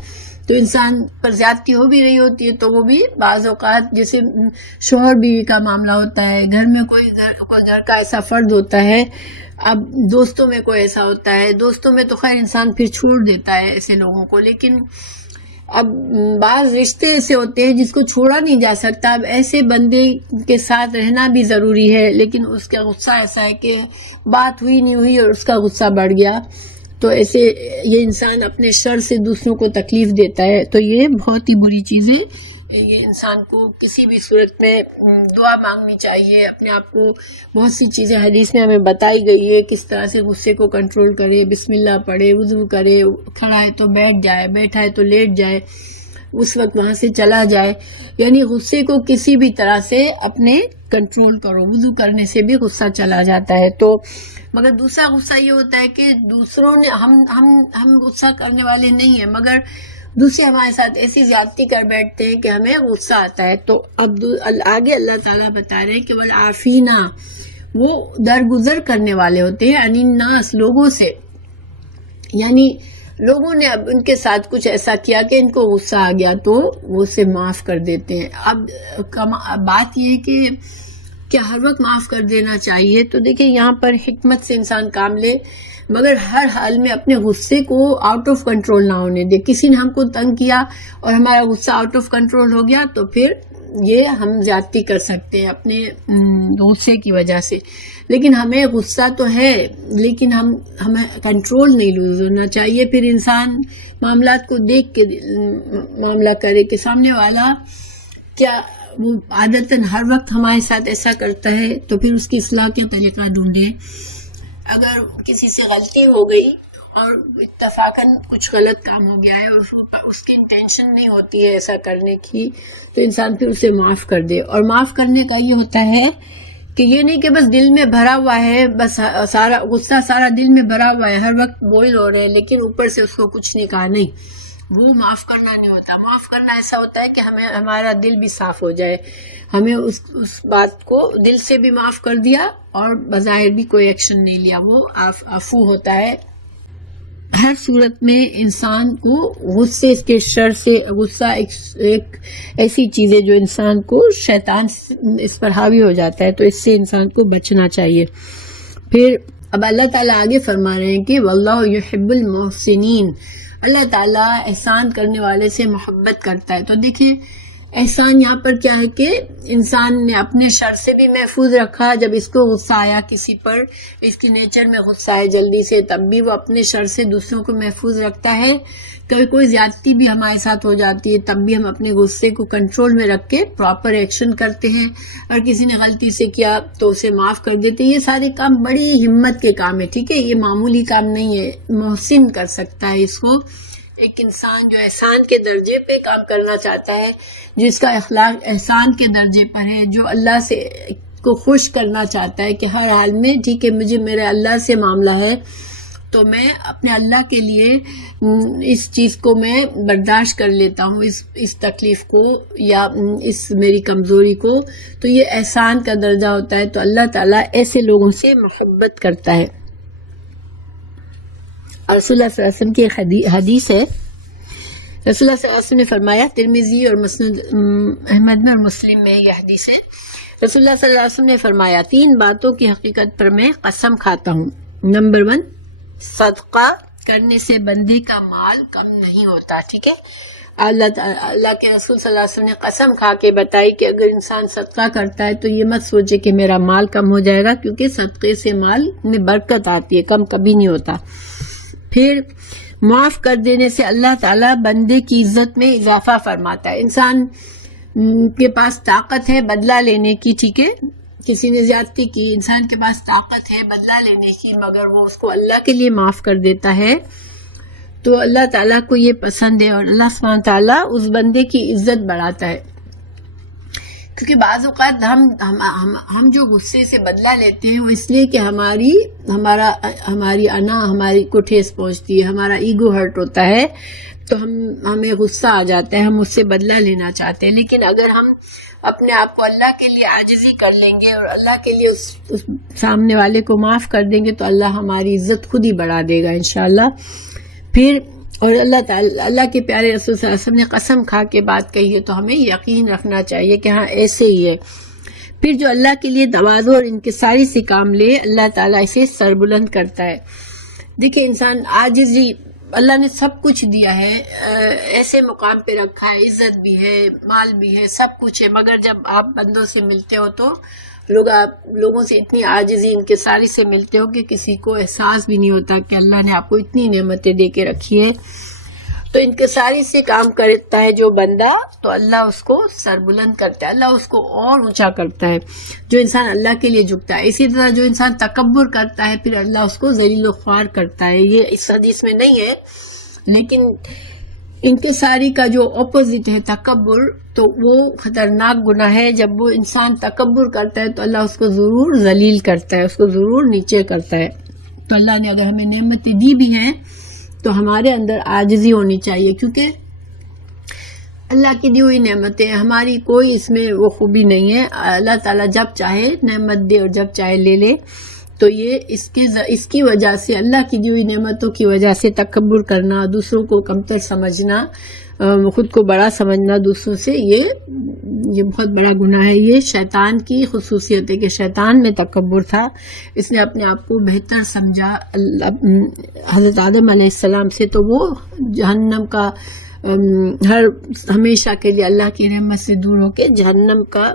تو انسان پر زیادتی ہو بھی رہی ہوتی ہے تو وہ بھی بعض اوقات، جیسے شوہر بیوی کا معاملہ ہوتا ہے، گھر میں کوئی گھر کا ایسا فرد ہوتا ہے، اب دوستوں میں کوئی ایسا ہوتا ہے، دوستوں میں تو خیر انسان پھر چھوڑ دیتا ہے ایسے لوگوں کو، لیکن اب بعض رشتے ایسے ہوتے ہیں جس کو چھوڑا نہیں جا سکتا. اب ایسے بندے کے ساتھ رہنا بھی ضروری ہے، لیکن اس کا غصہ ایسا ہے کہ بات ہوئی نہیں ہوئی اور اس کا غصہ بڑھ گیا، تو ایسے یہ انسان اپنے شر سے دوسروں کو تکلیف دیتا ہے. تو یہ بہت ہی بری چیز ہے. یہ انسان کو کسی بھی صورت میں دعا مانگنی چاہیے. اپنے آپ کو بہت سی چیزیں حدیث میں ہمیں بتائی گئی ہے کس طرح سے غصے کو کنٹرول کرے، بسم اللہ پڑھے، وضو کرے، کھڑا ہے تو بیٹھ جائے، بیٹھا ہے تو لیٹ جائے، اس وقت وہاں سے چلا جائے. یعنی غصے کو کسی بھی طرح سے اپنے کنٹرول کرو. وضو کرنے سے بھی غصہ چلا جاتا ہے. تو مگر دوسرا غصہ یہ ہوتا ہے کہ دوسروں نے ہم غصہ کرنے والے نہیں ہیں، مگر دوسرے ہمارے ساتھ ایسی زیادتی کر بیٹھتے ہیں کہ ہمیں غصہ آتا ہے. تو اب آگے اللہ تعالیٰ بتا رہے ہیں کہ والعافینا، وہ درگزر کرنے والے ہوتے ہیں، عن الناس، لوگوں سے. یعنی لوگوں نے اب ان کے ساتھ کچھ ایسا کیا کہ ان کو غصہ آ گیا تو وہ اسے معاف کر دیتے ہیں. اب بات یہ ہے کہ کیا ہر وقت معاف کر دینا چاہیے؟ تو دیکھیں یہاں پر حکمت سے انسان کام لے، مگر ہر حال میں اپنے غصے کو آؤٹ آف کنٹرول نہ ہونے دے. کسی نے ہم کو تنگ کیا اور ہمارا غصہ آؤٹ آف کنٹرول ہو گیا تو پھر یہ ہم زیادتی کر سکتے ہیں اپنے غصے کی وجہ سے. لیکن ہمیں غصہ تو ہے، لیکن ہمیں کنٹرول نہیں لوز ہونا چاہیے. پھر انسان معاملات کو دیکھ کے معاملہ کرے کہ سامنے والا کیا وہ عادتاً ہر وقت ہمارے ساتھ ایسا کرتا ہے، تو پھر اس کی اصلاح کا طریقہ ڈھونڈے. اگر کسی سے غلطی ہو گئی اور اتفاقاً کچھ غلط کام ہو گیا ہے اور اس کی انٹینشن نہیں ہوتی ہے ایسا کرنے کی، تو انسان پھر اسے معاف کر دے. اور معاف کرنے کا یہ ہوتا ہے کہ یہ نہیں کہ بس دل میں بھرا ہوا ہے، بس سارا غصہ سارا دل میں بھرا ہوا ہے، ہر وقت بوئل ہو رہے ہیں، لیکن اوپر سے اس کو کچھ نہیں کہا. نہیں، وہ معاف کرنا نہیں ہوتا. معاف کرنا ایسا ہوتا ہے کہ ہمارا دل بھی صاف ہو جائے، ہمیں اس بات کو دل سے بھی معاف کر دیا اور بظاہر بھی کوئی ایکشن نہیں لیا، وہ عفو ہوتا ہے. ہر صورت میں انسان کو غصے کے شر سے، غصہ ایک ایسی چیز ہے جو انسان کو شیطان اس پر حاوی ہو جاتا ہے، تو اس سے انسان کو بچنا چاہیے. پھر اب اللہ تعالیٰ آگے فرما رہے ہیں کہ واللہ یحب المحسنین، اللہ تعالیٰ احسان کرنے والے سے محبت کرتا ہے. تو دیکھیں احسان یہاں پر کیا ہے کہ انسان نے اپنے شر سے بھی محفوظ رکھا. جب اس کو غصہ آیا کسی پر، اس کی نیچر میں غصہ ہے جلدی سے، تب بھی وہ اپنے شر سے دوسروں کو محفوظ رکھتا ہے. کوئی زیادتی بھی ہمارے ساتھ ہو جاتی ہے تب بھی ہم اپنے غصے کو کنٹرول میں رکھ کے پراپر ایکشن کرتے ہیں. اور کسی نے غلطی سے کیا تو اسے معاف کر دیتے. یہ سارے کام بڑی ہمت کے کام ہے. ٹھیک ہے، یہ معمولی کام نہیں ہے. محسن کر سکتا ہے اس کو. ایک انسان جو احسان کے درجے پہ کام کرنا چاہتا ہے، جس کا اخلاق احسان کے درجے پر ہے، جو اللہ سے کو خوش کرنا چاہتا ہے کہ ہر حال میں ٹھیک ہے مجھے میرے اللہ سے معاملہ ہے تو میں اپنے اللہ کے لیے اس چیز کو میں برداشت کر لیتا ہوں، اس تکلیف کو یا اس میری کمزوری کو، تو یہ احسان کا درجہ ہوتا ہے. تو اللہ تعالیٰ ایسے لوگوں سے محبت کرتا ہے. رسول اللہ صلی اللہ علیہ وسلم کی ایک حدیث ہے، رسول اللہ صلی اللہ علیہ وسلم نے فرمایا، ترمذی اور مسند احمد میں اور مسلم میں یہ حدیث ہے، رسول اللہ صلی اللہ علیہ وسلم نے فرمایا 3 باتوں کی حقیقت پر میں قسم کھاتا ہوں۔ نمبر 1، صدقہ کرنے سے بندے کا مال کم نہیں ہوتا، ٹھیک ہے۔ اللہ کے رسول صلی اللہ علیہ وسلم نے قسم کھا کے بتائی کہ اگر انسان صدقہ کرتا ہے تو یہ مت سوچے کہ میرا مال کم ہو جائے گا، کیونکہ صدقے سے مال میں برکت آتی ہے، کم کبھی نہیں ہوتا۔ پھر معاف کر دینے سے اللہ تعالیٰ بندے کی عزت میں اضافہ فرماتا ہے۔ انسان کے پاس طاقت ہے بدلہ لینے کی، ٹھیک ہے، کسی نے زیادتی کی، انسان کے پاس طاقت ہے بدلہ لینے کی، مگر وہ اس کو اللہ کے لیے معاف کر دیتا ہے تو اللہ تعالیٰ کو یہ پسند ہے، اور اللہ سبحانہ تعالیٰ اس بندے کی عزت بڑھاتا ہے۔ کیونکہ بعض اوقات ہم جو غصے سے بدلہ لیتے ہیں وہ اس لیے کہ ہماری انا ہماری کو ٹھیس پہنچتی ہے، ہمارا ایگو ہرٹ ہوتا ہے، تو ہمیں غصہ آ جاتا ہے، ہم اس سے بدلہ لینا چاہتے ہیں۔ لیکن اگر ہم اپنے آپ کو اللہ کے لیے عاجزی کر لیں گے اور اللہ کے لیے اس سامنے والے کو معاف کر دیں گے تو اللہ ہماری عزت خود ہی بڑھا دے گا انشاءاللہ۔ پھر اور اللہ کے پیارے رسول صلی اللہ علیہ وسلم نے قسم کھا کے بات کہی ہے تو ہمیں یقین رکھنا چاہیے کہ ہاں ایسے ہی ہے۔ پھر جو اللہ کے لیے تواضع اور انکساری سے کام لے، اللہ تعالیٰ اسے سربلند کرتا ہے۔ دیکھیں، انسان عاجزی، اللہ نے سب کچھ دیا ہے، ایسے مقام پہ رکھا ہے، عزت بھی ہے، مال بھی ہے، سب کچھ ہے، مگر جب آپ بندوں سے ملتے ہو تو لوگوں سے اتنی عاجزی انکساری سے ملتے ہو کہ کسی کو احساس بھی نہیں ہوتا کہ اللہ نے آپ کو اتنی نعمتیں دے کے رکھی ہے۔ تو انکساری سے کام کرتا ہے جو بندہ تو اللہ اس کو سربلند کرتا ہے، اللہ اس کو اور اونچا کرتا ہے جو انسان اللہ کے لیے جھکتا ہے۔ اسی طرح جو انسان تکبر کرتا ہے پھر اللہ اس کو ذلیل و خوار کرتا ہے۔ یہ اس حدیث میں نہیں ہے، لیکن انکساری کا جو اپوزٹ ہے تکبر، تو وہ خطرناک گناہ ہے۔ جب وہ انسان تکبر کرتا ہے تو اللہ اس کو ضرور ذلیل کرتا ہے، اس کو ضرور نیچے کرتا ہے۔ تو اللہ نے اگر ہمیں نعمتیں دی بھی ہیں تو ہمارے اندر عاجزی ہونی چاہیے، کیونکہ اللہ کی دی ہوئی نعمتیں، ہماری کوئی اس میں وہ خوبی نہیں ہے۔ اللہ تعالیٰ جب چاہے نعمت دے اور جب چاہے لے لے، تو یہ اس کی وجہ سے، اللہ کی دی ہوئی نعمتوں کی وجہ سے تکبر کرنا، دوسروں کو کمتر سمجھنا، خود کو بڑا سمجھنا دوسروں سے، یہ بہت بڑا گناہ ہے۔ یہ شیطان کی خصوصیت ہے کہ شیطان میں تکبر تھا، اس نے اپنے آپ کو بہتر سمجھا حضرت آدم علیہ السلام سے، تو وہ جہنم کا ہمیشہ کے لیے اللہ کی رحمت سے دور ہو کے جہنم کا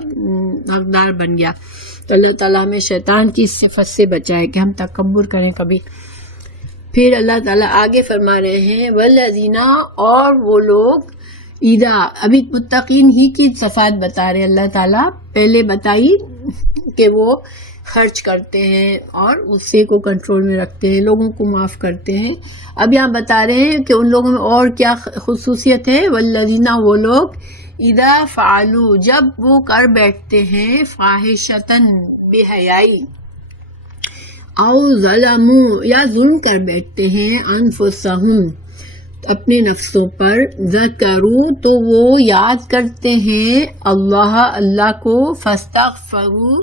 حقدار بن گیا۔ تو اللہ تعالیٰ ہمیں شیطان کی اس صفت سے بچائے کہ ہم تکبر کریں کبھی۔ پھر اللہ تعالیٰ آگے فرما رہے ہیں، والذین، اور وہ لوگ، ابھی متقین ہی کی صفات بتا رہے ہیں اللہ تعالیٰ، پہلے بتائی کہ وہ خرچ کرتے ہیں اور غصے کو کنٹرول میں رکھتے ہیں، لوگوں کو معاف کرتے ہیں۔ اب یہاں بتا رہے ہیں کہ ان لوگوں میں اور کیا خصوصیت ہے، والذین، وہ لوگ، اذا فعلوا، جب وہ کر بیٹھتے ہیں، فاحشۃً، بے حیائی، او ظلموا، یا ظلم کر بیٹھتے ہیں، انفسہم، اپنے نفسوں پر، ذکروا، تو وہ یاد کرتے ہیں، اللہ کو، فاستغفروا،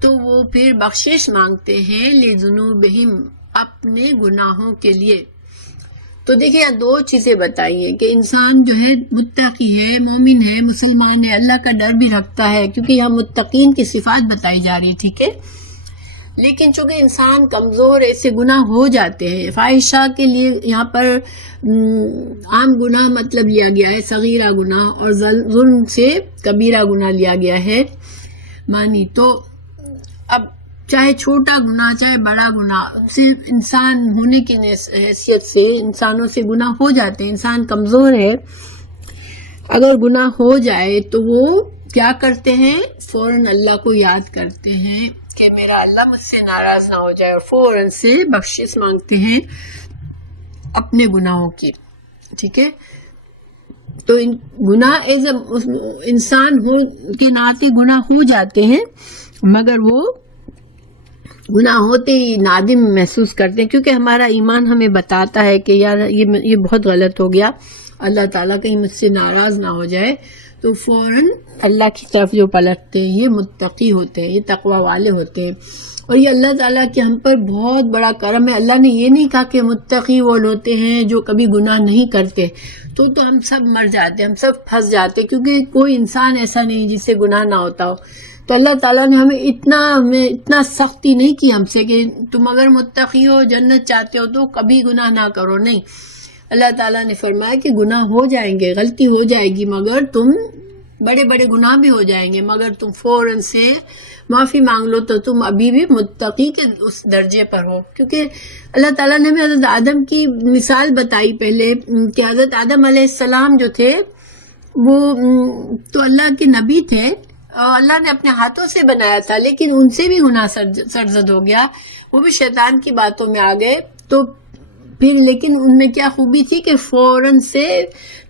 تو وہ پھر بخشش مانگتے ہیں، لذنوبہم، اپنے گناہوں کے لیے۔ تو دیکھیں یہاں 2 چیزیں بتائی ہیں کہ انسان جو ہے متقی ہے، مومن ہے، مسلمان ہے، اللہ کا ڈر بھی رکھتا ہے، کیونکہ یہاں متقین کی صفات بتائی جا رہی ہے، ٹھیک ہے۔ لیکن چونکہ انسان کمزور، ایسے گناہ ہو جاتے ہیں۔ فاحشہ کے لیے یہاں پر عام گناہ مطلب لیا گیا ہے، صغیرہ گناہ، اور ظلم سے کبیرہ گناہ لیا گیا ہے مانی۔ تو اب چاہے چھوٹا گناہ چاہے بڑا گناہ، صرف انسان ہونے کی حیثیت سے انسانوں سے گناہ ہو جاتے ہیں، انسان کمزور ہے۔ اگر گناہ ہو جائے تو وہ کیا کرتے ہیں، فوراً اللہ کو یاد کرتے ہیں کہ میرا اللہ مجھ سے ناراض نہ ہو جائے، اور فوراً سے بخشش مانگتے ہیں اپنے گناہوں کی، ٹھیک ہے۔ تو گناہ انسان ہو کے ناطے گناہ ہو جاتے ہیں، مگر وہ گناہ ہوتے ہی نادم محسوس کرتے ہیں، کیونکہ ہمارا ایمان ہمیں بتاتا ہے کہ یار یہ بہت غلط ہو گیا، اللہ تعالیٰ کہیں مجھ سے ناراض نہ ہو جائے۔ تو فوراً اللہ کی طرف جو پلٹتے ہیں یہ متقی ہوتے ہیں، یہ تقوی والے ہوتے ہیں. اور یہ اللہ تعالیٰ کے ہم پر بہت بڑا کرم ہے. اللہ نے یہ نہیں کہا کہ متقی وہ ہوتے ہیں جو کبھی گناہ نہیں کرتے، تو ہم سب مر جاتے، ہم سب پھنس جاتے، کیونکہ کوئی انسان ایسا نہیں جس سے گناہ نہ ہوتا ہو. تو اللہ تعالیٰ نے ہمیں اتنا سختی نہیں کی ہم سے کہ تم اگر متقی ہو، جنت چاہتے ہو تو کبھی گناہ نہ کرو. نہیں، اللہ تعالیٰ نے فرمایا کہ گناہ ہو جائیں گے، غلطی ہو جائے گی، مگر تم بڑے بڑے گناہ بھی ہو جائیں گے، مگر تم فوراً سے معافی مانگ لو تو تم ابھی بھی متقی کے اس درجے پر ہو. کیونکہ اللہ تعالیٰ نے ہمیں حضرت آدم کی مثال بتائی پہلے کہ حضرت آدم علیہ السلام جو تھے وہ تو اللہ کے نبی تھے، اور اللہ نے اپنے ہاتھوں سے بنایا تھا، لیکن ان سے بھی گناہ سرزد ہو گیا، وہ بھی شیطان کی باتوں میں آ گئے. تو پھر لیکن ان میں کیا خوبی تھی کہ فوراً سے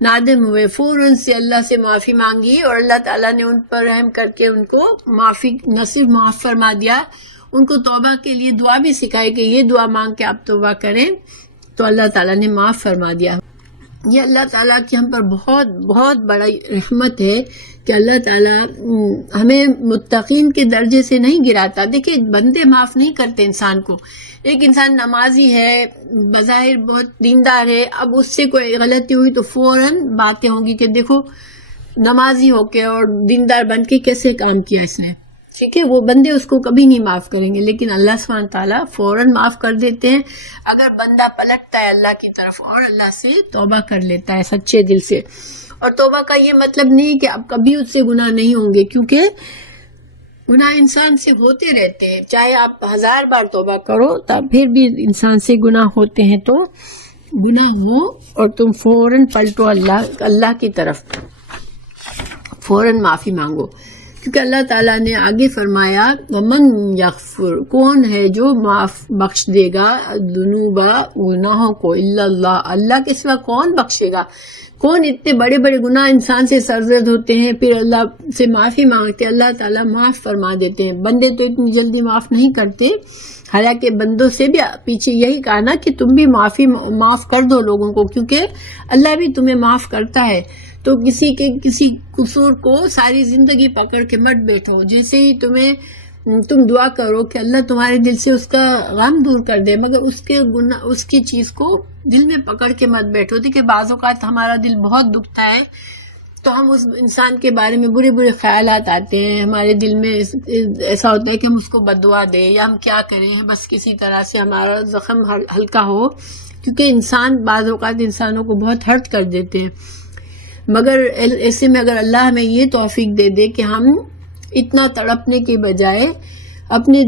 نادم ہوئے، فوراً سے اللہ سے معافی مانگی، اور اللہ تعالیٰ نے ان پر رحم کر کے ان کو معافی نہ صرف معاف فرما دیا، ان کو توبہ کے لیے دعا بھی سکھائی کہ یہ دعا مانگ کے آپ توبہ کریں، تو اللہ تعالیٰ نے معاف فرما دیا. یہ اللہ تعالیٰ کی ہم پر بہت بہت بڑا رحمت ہے کہ اللہ تعالیٰ ہمیں متقین کے درجے سے نہیں گراتا. دیکھیں بندے معاف نہیں کرتے انسان کو. ایک انسان نمازی ہے، بظاہر بہت دیندار ہے، اب اس سے کوئی غلطی ہوئی تو فوراً باتیں ہوں گی کہ دیکھو نمازی ہو کے اور دیندار بن کے کیسے کام کیا اس نے. ٹھیک ہے، وہ بندے اس کو کبھی نہیں معاف کریں گے، لیکن اللہ سبحانہ تعالیٰ فوراً معاف کر دیتے ہیں اگر بندہ پلٹتا ہے اللہ کی طرف اور اللہ سے توبہ کر لیتا ہے سچے دل سے. اور توبہ کا یہ مطلب نہیں کہ اب کبھی اس سے گناہ نہیں ہوں گے، کیونکہ گناہ انسان سے ہوتے رہتے ہیں، چاہے آپ 1000 بار توبہ کرو تب پھر بھی انسان سے گناہ ہوتے ہیں. تو گناہ ہو اور تم فوراً پلٹو اللہ کی طرف، فوراً معافی مانگو، کیونکہ اللہ تعالیٰ نے آگے فرمایا ومن یغفر، کون ہے جو معاف بخش دے گا ذنوبا، گناہوں کو، الا اللہ، اللہ کے سوا کون بخشے گا. کون اتنے بڑے بڑے گناہ انسان سے سرزد ہوتے ہیں پھر اللہ سے معافی مانگتے، اللہ تعالیٰ معاف فرما دیتے ہیں. بندے تو اتنی جلدی معاف نہیں کرتے، حالانکہ بندوں سے بھی پیچھے یہی کہا نا کہ تم بھی معاف کر دو لوگوں کو، کیونکہ اللہ بھی تمہیں معاف کرتا ہے. تو کسی قصور کو ساری زندگی پکڑ کے مت بیٹھو. جیسے ہی تم دعا کرو کہ اللہ تمہارے دل سے اس کا غم دور کر دے، مگر اس کی چیز کو دل میں پکڑ کے مت بیٹھو. دیکھیں بعض اوقات ہمارا دل بہت دکھتا ہے تو ہم اس انسان کے بارے میں برے برے خیالات آتے ہیں، ہمارے دل میں ایسا ہوتا ہے کہ ہم اس کو بد دعا دیں یا ہم کیا کریں، بس کسی طرح سے ہمارا زخم ہلکا ہو، کیونکہ انسان بعض اوقات انسانوں کو بہت ہرٹ کر دیتے ہیں. مگر ایسے میں اگر اللہ ہمیں یہ توفیق دے دے کہ ہم اتنا تڑپنے کے بجائے اپنے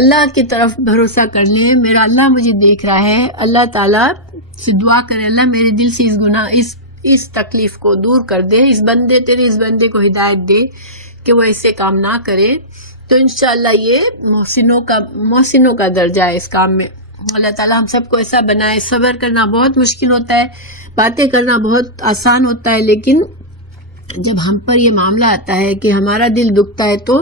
اللہ کی طرف بھروسہ کر لیں، میرا اللہ مجھے دیکھ رہا ہے، اللہ تعالیٰ سے دعا کرے اللہ میرے دل سے اس تکلیف کو دور کر دے، اس بندے کو ہدایت دے کہ وہ ایسے کام نہ کرے، تو انشاءاللہ یہ محسنوں کا درجہ ہے اس کام میں. اللہ تعالیٰ ہم سب کو ایسا بنائے. صبر کرنا بہت مشکل ہوتا ہے، باتیں کرنا بہت آسان ہوتا ہے، لیکن جب ہم پر یہ معاملہ آتا ہے کہ ہمارا دل دکھتا ہے تو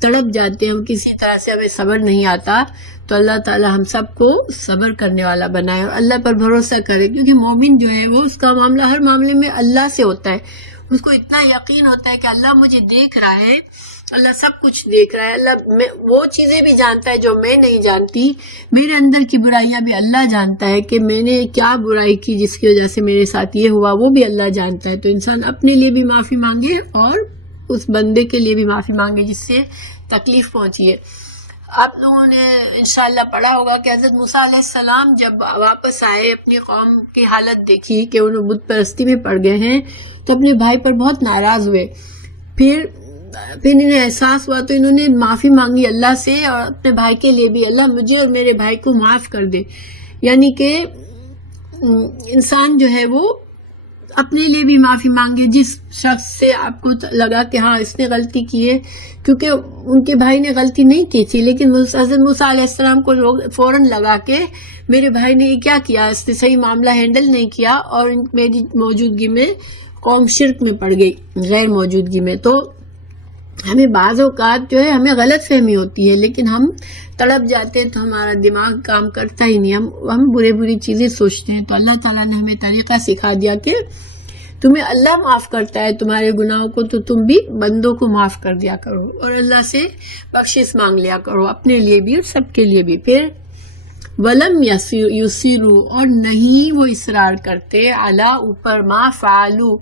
تڑپ جاتے ہیں ہم، کسی طرح سے ہمیں صبر نہیں آتا. تو اللہ تعالیٰ ہم سب کو صبر کرنے والا بنائے اور اللہ پر بھروسہ کرے، کیونکہ مومن جو ہے وہ اس کا معاملہ ہر معاملے میں اللہ سے ہوتا ہے. اس کو اتنا یقین ہوتا ہے کہ اللہ مجھے دیکھ رہا ہے، اللہ سب کچھ دیکھ رہا ہے، اللہ وہ چیزیں بھی جانتا ہے جو میں نہیں جانتی، میرے اندر کی برائیاں بھی اللہ جانتا ہے کہ میں نے کیا برائی کی جس کی وجہ سے میرے ساتھ یہ ہوا، وہ بھی اللہ جانتا ہے. تو انسان اپنے لیے بھی معافی مانگے اور اس بندے کے لیے بھی معافی مانگے جس سے تکلیف پہنچی ہے. آپ لوگوں نے انشاءاللہ پڑھا ہوگا کہ حضرت موسیٰ علیہ السلام جب واپس آئے، اپنی قوم کی حالت دیکھی کہ انہوں بت پرستی میں پڑ گئے ہیں، تو اپنے بھائی پر بہت ناراض ہوئے. پھر انہیں احساس ہوا تو انہوں نے معافی مانگی اللہ سے اور اپنے بھائی کے لیے بھی، اللہ مجھے اور میرے بھائی کو معاف کر دے. یعنی کہ انسان جو ہے وہ اپنے لیے بھی معافی مانگے جس شخص سے آپ کو لگا کہ ہاں اس نے غلطی کی ہے، کیونکہ ان کے بھائی نے غلطی نہیں کی تھی، لیکن حضرت موسیٰ علیہ السلام کو لوگ فوراً لگا کہ میرے بھائی نے یہ کیا کیا، اس نے صحیح معاملہ ہینڈل نہیں کیا اور میری موجودگی میں قوم شرک میں پڑ گئی، غیر موجودگی میں. تو ہمیں بعض اوقات جو ہے ہمیں غلط فہمی ہوتی ہے، لیکن ہم تڑپ جاتے ہیں تو ہمارا دماغ کام کرتا ہی نہیں، ہم بری چیزیں سوچتے ہیں. تو اللہ تعالیٰ نے ہمیں طریقہ سکھا دیا کہ تمہیں اللہ معاف کرتا ہے تمہارے گناہوں کو، تو تم بھی بندوں کو معاف کر دیا کرو اور اللہ سے بخشش مانگ لیا کرو، اپنے لیے بھی اور سب کے لیے بھی۔ پھر ولم یسیروا، اور نہیں وہ اصرار کرتے، علی اوپر، ما فعلوا،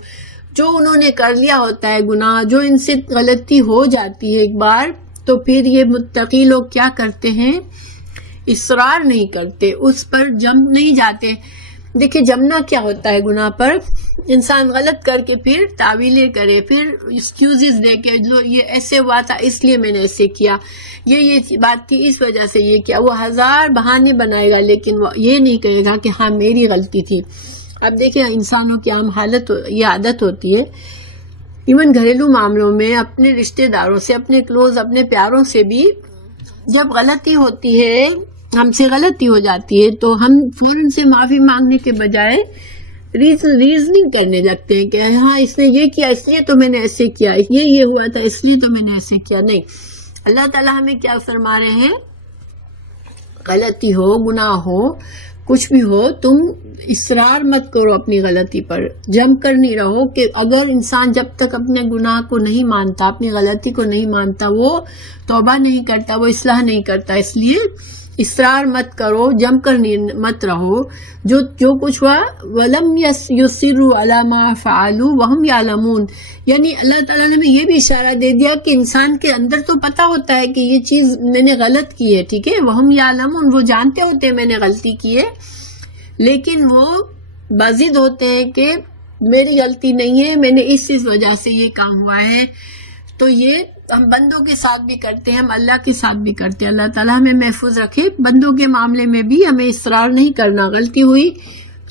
جو انہوں نے کر لیا ہوتا ہے گناہ، جو ان سے غلطی ہو جاتی ہے ایک بار، تو پھر یہ متقی لوگ کیا کرتے ہیں، اصرار نہیں کرتے، اس پر جم نہیں جاتے۔ دیکھیں جمنا کیا ہوتا ہے گناہ پر، انسان غلط کر کے پھر تعویلیں کرے، پھر ایکسکیوزز دے کے یہ ایسے ہوا تھا اس لیے میں نے ایسے کیا، یہ بات تھی اس وجہ سے یہ کیا، وہ ہزار بہانے بنائے گا لیکن وہ یہ نہیں کہے گا کہ ہاں میری غلطی تھی۔ اب دیکھیں انسانوں کی عام حالت یہ عادت ہوتی ہے، ایون گھریلو معاملوں میں اپنے رشتہ داروں سے، اپنے کلوز، اپنے پیاروں سے بھی جب غلطی ہوتی ہے، ہم سے غلطی ہو جاتی ہے تو ہم فوراً سے معافی مانگنے کے بجائے ریزننگ کرنے لگتے ہیں کہ ہاں اس نے یہ کیا اس لیے تو میں نے ایسے کیا، یہ ہوا تھا اس لیے تو میں نے ایسے کیا۔ نہیں، اللہ تعالیٰ ہمیں کیا فرما رہے ہیں، غلطی ہو، گناہ ہو، کچھ بھی ہو، تم اصرار مت کرو اپنی غلطی پر، جم کر نہیں رہو، کہ اگر انسان جب تک اپنے گناہ کو نہیں مانتا، اپنی غلطی کو نہیں مانتا، وہ توبہ نہیں کرتا، وہ اصلاح نہیں کرتا، اس لیے اصرار مت کرو، جم کر مت رہو، جو کچھ ہوا، وَلَمْ يُصِرُّوا عَلَى مَا فَعَلُوا وَهُمْ يَعْلَمُونَ، یعنی اللہ تعالیٰ نے ہمیں یہ بھی اشارہ دے دیا کہ انسان کے اندر تو پتہ ہوتا ہے کہ یہ چیز میں نے غلط کی ہے، ٹھیک ہے، وَهُمْ يَعْلَمُونَ، وہ جانتے ہوتے ہیں میں نے غلطی کی ہے، لیکن وہ بازد ہوتے ہیں کہ میری غلطی نہیں ہے، میں نے اس وجہ سے یہ کام ہوا ہے۔ تو یہ ہم بندوں کے ساتھ بھی کرتے ہیں، ہم اللہ کے ساتھ بھی کرتے ہیں۔ اللہ تعالیٰ ہمیں محفوظ رکھے، بندوں کے معاملے میں بھی ہمیں اصرار نہیں کرنا، غلطی ہوئی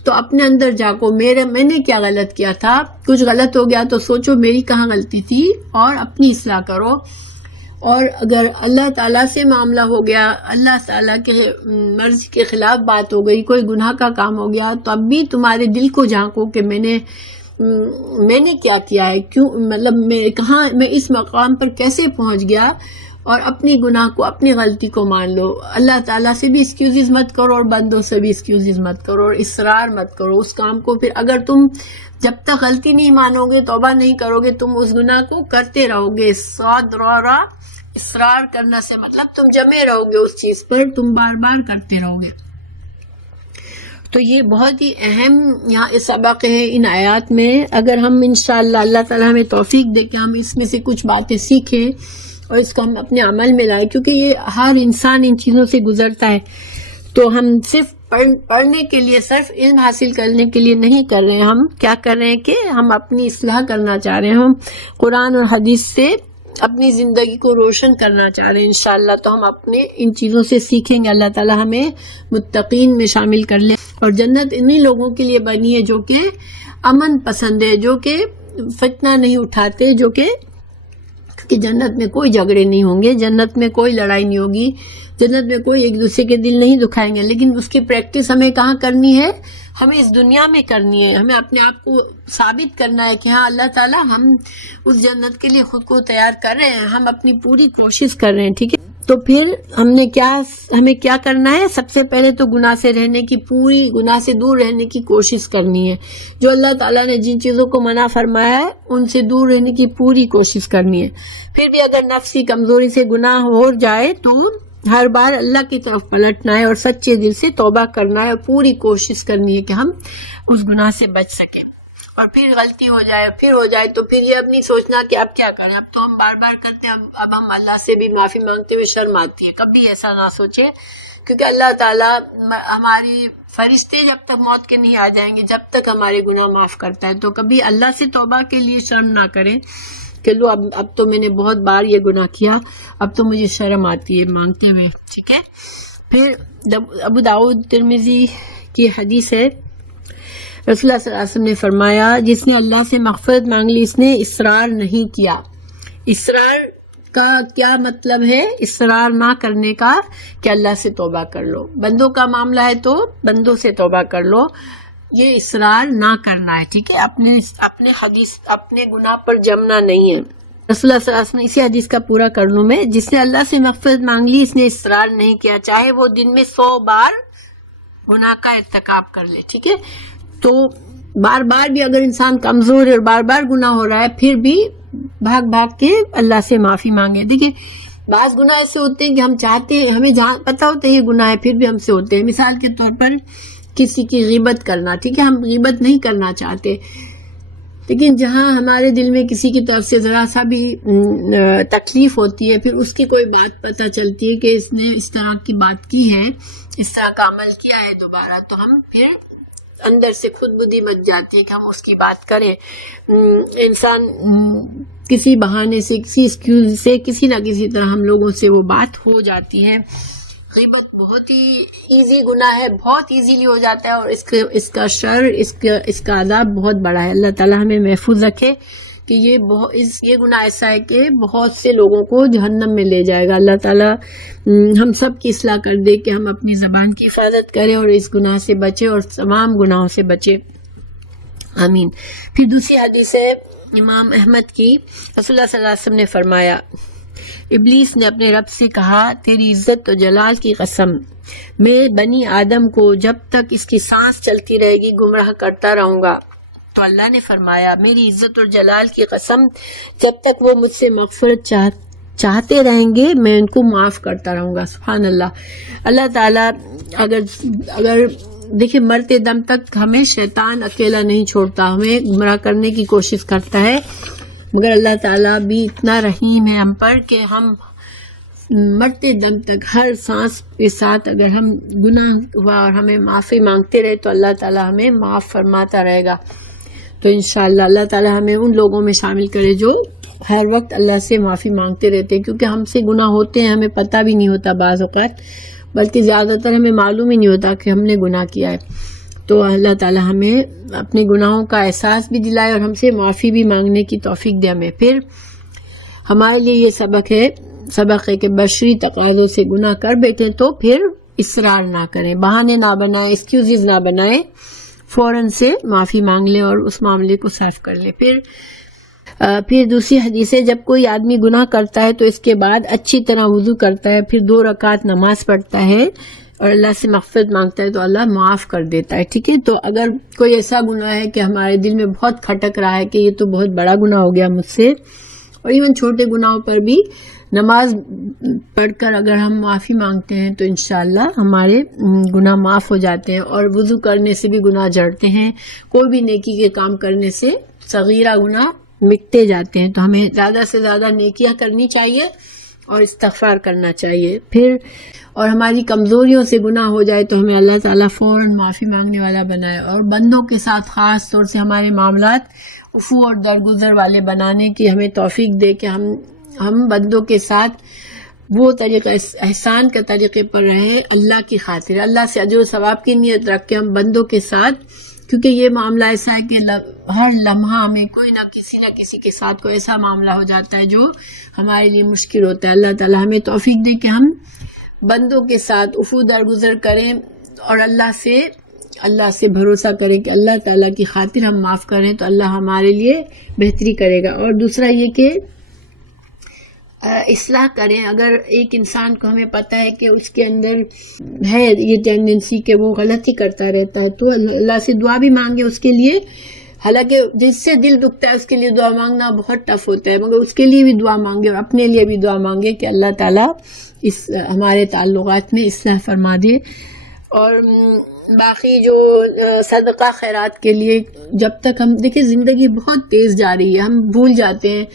تو اپنے اندر جھانکو، میں نے کیا غلط کیا تھا، کچھ غلط ہو گیا تو سوچو میری کہاں غلطی تھی اور اپنی اصلاح کرو۔ اور اگر اللہ تعالیٰ سے معاملہ ہو گیا، اللہ تعالیٰ کے مرضی کے خلاف بات ہو گئی، کوئی گناہ کا کام ہو گیا، تو اب بھی تمہارے دل کو جھانکو کہ میں نے کیا ہے، کیوں، مطلب میں اس مقام پر کیسے پہنچ گیا، اور اپنی گناہ کو، اپنی غلطی کو مان لو۔ اللہ تعالیٰ سے بھی ایکسکیوزز مت کرو اور بندوں سے بھی ایکسکیوزز مت کرو، اور اصرار مت کرو اس کام کو۔ پھر اگر تم جب تک غلطی نہیں مانو گے، توبہ نہیں کرو گے، تم اس گناہ کو کرتے رہو گے۔ اصرار کرنا سے مطلب تم جمے رہو گے اس چیز پر، تم بار بار کرتے رہو گے۔ تو یہ بہت ہی اہم یہاں اس سبق ہے ان آیات میں۔ اگر ہم انشاءاللہ اللہ تعالیٰ ہمیں توفیق دے کہ ہم اس میں سے کچھ باتیں سیکھیں اور اس کو ہم اپنے عمل میں لائیں، کیونکہ یہ ہر انسان ان چیزوں سے گزرتا ہے، تو ہم صرف پڑھنے کے لیے، صرف علم حاصل کرنے کے لیے نہیں کر رہے ہیں، ہم کیا کر رہے ہیں کہ ہم اپنی اصلاح کرنا چاہ رہے ہیں، ہم قرآن اور حدیث سے اپنی زندگی کو روشن کرنا چاہ رہے ہیں انشاءاللہ۔ تو ہم اپنے ان چیزوں سے سیکھیں گے، اللہ تعالیٰ ہمیں متقین میں شامل کر لے۔ اور جنت انہی لوگوں کے لیے بنی ہے جو کہ امن پسند ہے، جو کہ فتنہ نہیں اٹھاتے، جو کہ جنت میں کوئی جھگڑے نہیں ہوں گے، جنت میں کوئی لڑائی نہیں ہوگی، جنت میں کوئی ایک دوسرے کے دل نہیں دکھائیں گے۔ لیکن اس کی پریکٹس ہمیں کہاں کرنی ہے، ہمیں اس دنیا میں کرنی ہے، ہمیں اپنے آپ کو ثابت کرنا ہے کہ ہاں اللہ تعالیٰ ہم اس جنت کے لیے خود کو تیار کر رہے ہیں، ہم اپنی پوری کوشش کر رہے ہیں، ٹھیک ہے۔ تو پھر ہمیں کیا کرنا ہے، سب سے پہلے تو گناہ سے رہنے کی، پوری گناہ سے دور رہنے کی کوشش کرنی ہے۔ جو اللہ تعالیٰ نے جن چیزوں کو منع فرمایا ہے ان سے دور رہنے کی پوری کوشش کرنی ہے۔ پھر بھی اگر نفس کی کمزوری سے گناہ ہو جائے تو ہر بار اللہ کی طرف پلٹنا ہے اور سچے دل سے توبہ کرنا ہے، اور پوری کوشش کرنی ہے کہ ہم اس گناہ سے بچ سکیں۔ اور پھر غلطی ہو جائے تو پھر یہ اب نہیں سوچنا کہ اب کیا کریں، اب تو ہم بار بار کرتے ہیں، اب ہم اللہ سے بھی معافی مانگتے ہوئے شرم آتی ہے۔ کبھی ایسا نہ سوچے، کیونکہ اللہ تعالیٰ ہماری فرشتے جب تک موت کے نہیں آ جائیں گے، جب تک ہمارے گناہ معاف کرتا ہے، تو کبھی اللہ سے توبہ کے لیے شرم نہ کریں کہ لو اب تو میں نے بہت بار یہ گناہ کیا، اب تو مجھے شرم آتی ہے مانگتے ہوئے، ٹھیک ہے۔ پھر ابو داؤد ترمذی کی حدیث ہے، رسول اللہ صلی اللہ علیہ وسلم نے فرمایا، جس نے اللہ سے مغفرت مانگ لی، اس نے اصرار نہیں کیا۔ اصرار کا کیا مطلب ہے؟ اصرار نہ کرنے کا کہ اللہ سے توبہ کر لو، بندوں کا معاملہ ہے تو بندوں سے توبہ کر لو، یہ اصرار نہ کرنا ہے، ٹھیک ہے، اپنے گناہ پر جمنا نہیں ہے۔ رسول اللہ صلی اللہ علیہ وسلم، اسی حدیث کا پورا کر لوں میں، جس نے اللہ سے مغفرت مانگ لی، اس نے اصرار نہیں کیا، چاہے وہ دن میں 100 بار گناہ کا ارتکاب کر لے، ٹھیک ہے۔ تو بار بار بھی اگر انسان کمزور ہے اور بار بار گناہ ہو رہا ہے پھر بھی بھاگ بھاگ کے اللہ سے معافی مانگے. دیکھیے بعض گناہ ایسے ہوتے ہیں کہ ہم چاہتے ہیں, ہمیں پتہ ہوتا ہے یہ گناہ ہے, پھر بھی ہم سے ہوتے ہیں. مثال کے طور پر کسی کی غیبت کرنا, ٹھیک ہے, ہم غیبت نہیں کرنا چاہتے, لیکن جہاں ہمارے دل میں کسی کی طرف سے ذرا سا بھی تکلیف ہوتی ہے, پھر اس کی کوئی بات پتہ چلتی ہے کہ اس نے اس طرح کی بات کی ہے, اس طرح کا عمل کیا ہے دوبارہ, تو ہم پھر اندر سے خود بدی مچ جاتی ہے کہ ہم اس کی بات کریں. انسان کسی بہانے سے, کسی ایکسکیوز سے, کسی نہ کسی طرح ہم لوگوں سے وہ بات ہو جاتی ہے. غیبت بہت ہی ایزی گناہ ہے, بہت ایزیلی ہو جاتا ہے, اور اس کا شر, اس کا عذاب بہت بڑا ہے. اللہ تعالیٰ ہمیں محفوظ رکھے کہ یہ گناہ ایسا ہے کہ بہت سے لوگوں کو جہنم میں لے جائے گا. اللہ تعالیٰ ہم سب کی اصلاح کر دے کہ ہم اپنی زبان کی حفاظت کریں اور اس گناہ سے بچیں اور تمام گناہوں سے بچیں, آمین. پھر دوسری حدیث ہے امام احمد کی, رسول اللہ صلی اللہ علیہ وسلم نے فرمایا, ابلیس نے اپنے رب سے کہا, تیری عزت و جلال کی قسم, میں بنی آدم کو جب تک اس کی سانس چلتی رہے گی گمراہ کرتا رہوں گا. تو اللہ نے فرمایا, میری عزت اور جلال کی قسم, جب تک وہ مجھ سے مغفرت چاہتے رہیں گے میں ان کو معاف کرتا رہوں گا. سبحان اللہ. اللہ تعالیٰ اگر دیکھیں مرتے دم تک ہمیں شیطان اکیلا نہیں چھوڑتا, ہمیں گمراہ کرنے کی کوشش کرتا ہے, مگر اللہ تعالیٰ بھی اتنا رحیم ہے ہم پر کہ ہم مرتے دم تک ہر سانس کے ساتھ اگر ہم گناہ ہوا اور ہمیں معافی مانگتے رہے تو اللہ تعالیٰ ہمیں معاف فرماتا رہے گا. تو انشاءاللہ اللہ تعالیٰ ہمیں ان لوگوں میں شامل کرے جو ہر وقت اللہ سے معافی مانگتے رہتے ہیں, کیونکہ ہم سے گناہ ہوتے ہیں, ہمیں پتہ بھی نہیں ہوتا بعض اوقات, بلکہ زیادہ تر ہمیں معلوم ہی نہیں ہوتا کہ ہم نے گناہ کیا ہے. تو اللہ تعالیٰ ہمیں اپنے گناہوں کا احساس بھی دلائے اور ہم سے معافی بھی مانگنے کی توفیق دے ہمیں. پھر ہمارے لیے یہ سبق ہے کہ بشری تقاضوں سے گناہ کر بیٹھے تو پھر اصرار نہ کریں, بہانے نہ بنائیں, ایکسکیوزز نہ بنائیں, فوراً سے معافی مانگ لیں اور اس معاملے کو صاف کر لیں. پھر دوسری حدیث ہے, جب کوئی آدمی گناہ کرتا ہے تو اس کے بعد اچھی طرح وضو کرتا ہے, پھر 2 رکعت نماز پڑھتا ہے اور اللہ سے مغفرت مانگتا ہے تو اللہ معاف کر دیتا ہے. ٹھیک ہے, تو اگر کوئی ایسا گناہ ہے کہ ہمارے دل میں بہت کھٹک رہا ہے کہ یہ تو بہت بڑا گناہ ہو گیا مجھ سے, اور ایون چھوٹے گناہوں پر بھی نماز پڑھ کر اگر ہم معافی مانگتے ہیں تو انشاءاللہ ہمارے گناہ معاف ہو جاتے ہیں, اور وضو کرنے سے بھی گناہ جھڑتے ہیں, کوئی بھی نیکی کے کام کرنے سے صغیرہ گناہ مٹتے جاتے ہیں. تو ہمیں زیادہ سے زیادہ نیکیاں کرنی چاہیے اور استغفار کرنا چاہیے. پھر اور ہماری کمزوریوں سے گناہ ہو جائے تو ہمیں اللہ تعالیٰ فوراً معافی مانگنے والا بنائے, اور بندوں کے ساتھ خاص طور سے ہمارے معاملات عفو اور درگزر والے بنانے کی ہمیں توفیق دے کہ ہم بندوں کے ساتھ وہ طریقہ احسان کے طریقے پر رہیں اللہ کی خاطر, اللہ سے اجر و ثواب کی نیت رکھ کے ہم بندوں کے ساتھ, کیونکہ یہ معاملہ ایسا ہے کہ ہر لمحہ ہمیں کوئی نہ کسی کے ساتھ کوئی ایسا معاملہ ہو جاتا ہے جو ہمارے لیے مشکل ہوتا ہے. اللہ تعالیٰ ہمیں توفیق دے کہ ہم بندوں کے ساتھ عفو درگزر کریں اور اللہ سے بھروسہ کریں کہ اللہ تعالیٰ کی خاطر ہم معاف کریں تو اللہ ہمارے لیے بہتری کرے گا. اور دوسرا یہ کہ اصلاح کریں. اگر ایک انسان کو ہمیں پتہ ہے کہ اس کے اندر ہے یہ ٹینڈنسی کہ وہ غلطی کرتا رہتا ہے تو اللہ سے دعا بھی مانگے اس کے لیے, حالانکہ جس سے دل دکھتا ہے اس کے لیے دعا مانگنا بہت ٹف ہوتا ہے, مگر اس کے لیے بھی دعا مانگے اور اپنے لیے بھی دعا مانگے کہ اللہ تعالیٰ ہمارے تعلقات میں اصلاح فرما دے. اور باقی جو صدقہ خیرات کے لیے جب تک ہم دیکھیں زندگی بہت تیز جا رہی ہے, ہم بھول جاتے ہیں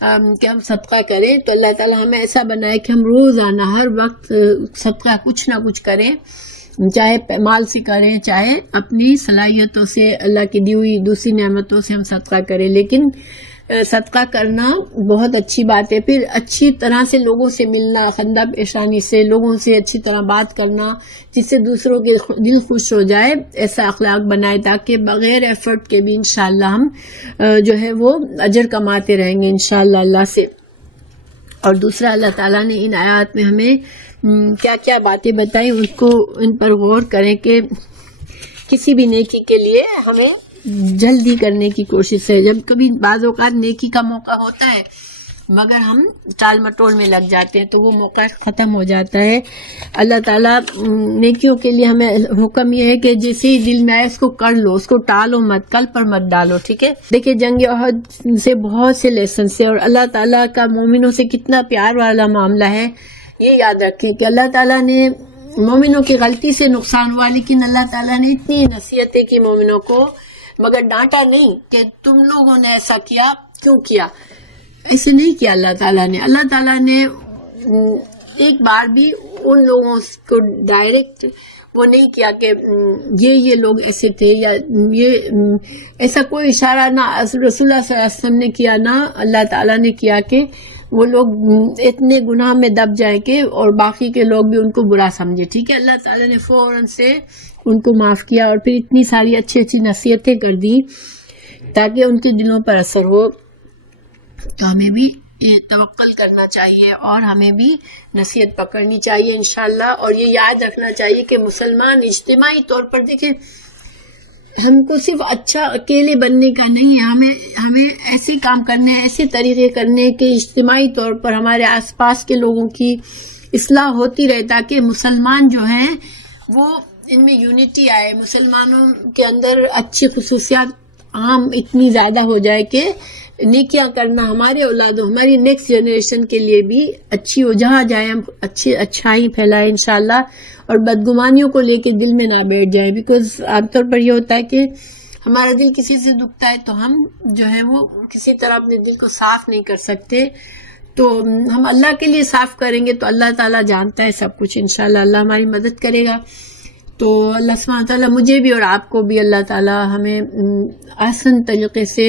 کہ ہم صدقہ کریں, تو اللہ تعالیٰ ہمیں ایسا بنائے کہ ہم روزانہ ہر وقت صدقہ کچھ نہ کچھ کریں, چاہے مال سے کریں چاہے اپنی صلاحیتوں سے, اللہ کی دی ہوئی دوسری نعمتوں سے ہم صدقہ کریں. لیکن صدقہ کرنا بہت اچھی بات ہے. پھر اچھی طرح سے لوگوں سے ملنا, خندہ پیشانی سے لوگوں سے اچھی طرح بات کرنا جس سے دوسروں کے دل خوش ہو جائے, ایسا اخلاق بنائے تاکہ بغیر ایفرٹ کے بھی انشاءاللہ ہم جو ہے وہ اجر کماتے رہیں گے انشاءاللہ اللہ سے. اور دوسرا اللہ تعالیٰ نے ان آیات میں ہمیں کیا کیا باتیں بتائیں ان پر غور کریں کہ کسی بھی نیکی کے لیے ہمیں جلدی کرنے کی کوشش ہے. جب کبھی بعض اوقات نیکی کا موقع ہوتا ہے مگر ہم ٹال مٹول میں لگ جاتے ہیں تو وہ موقع ختم ہو جاتا ہے. اللہ تعالیٰ نیکیوں کے لیے ہمیں حکم یہ ہے کہ جیسے ہی دل میں آئے اس کو کر لو، اس کو ٹالو مت، کل پر مت ڈالو. ٹھیک ہے. دیکھیں جنگ احد سے بہت سے لیسن سے، اور اللہ تعالیٰ کا مومنوں سے کتنا پیار والا معاملہ ہے. یہ یاد رکھیں کہ اللہ تعالیٰ نے مومنوں کی غلطی سے نقصان ہوا، لیکن اللہ تعالیٰ نے اتنی نصیحتیں کی مومنوں کو، مگر ڈانٹا نہیں کہ تم لوگوں نے ایسا کیا، کیوں کیا. ایسے نہیں کیا اللہ تعالیٰ نے ایک بار بھی ان لوگوں کو ڈائریکٹ وہ نہیں کیا کہ یہ لوگ ایسے تھے، یا یہ ایسا کوئی اشارہ نہ رسول اللہ صلی اللہ علیہ وسلم نے کیا، نہ اللہ تعالیٰ نے کیا کہ وہ لوگ اتنے گناہ میں دب جائے کہ اور باقی کے لوگ بھی ان کو برا سمجھے. ٹھیک ہے. اللہ تعالیٰ نے فوراً سے ان کو معاف کیا اور پھر اتنی ساری اچھی اچھی نصیحتیں کر دی تاکہ ان کے دلوں پر اثر ہو. تو ہمیں بھی یہ توکل کرنا چاہیے اور ہمیں بھی نصیحت پکڑنی چاہیے انشاءاللہ. اور یہ یاد رکھنا چاہیے کہ مسلمان اجتماعی طور پر، دیکھیں ہم کو صرف اچھا اکیلے بننے کا نہیں ہے، ہمیں ایسے کام کرنے ہیں، ایسے طریقے کرنے ہیں کہ اجتماعی طور پر ہمارے آس پاس کے لوگوں کی اصلاح ہوتی رہے، تاکہ مسلمان جو ہیں وہ ان میں یونٹی آئے، مسلمانوں کے اندر اچھی خصوصیات عام اتنی زیادہ ہو جائے کہ نیکیاں کرنا ہمارے اولادوں، ہماری نیکسٹ جنریشن کے لیے بھی اچھی ہو. جہاں جائیں ہم اچھائی پھیلائیں انشاءاللہ، اور بدگمانیوں کو لے کے دل میں نہ بیٹھ جائیں. بیکاز عام طور پر یہ ہوتا ہے کہ ہمارا دل کسی سے دکھتا ہے تو ہم جو ہے وہ کسی طرح اپنے دل کو صاف نہیں کر سکتے. تو ہم اللہ کے لیے صاف کریں گے تو اللہ تعالیٰ جانتا ہے سب کچھ انشاءاللہ، اللہ ہماری مدد کرے گا. تو اللہ سبحانہ تعالیٰ مجھے بھی اور آپ کو بھی اللہ تعالیٰ ہمیں آسان طریقے سے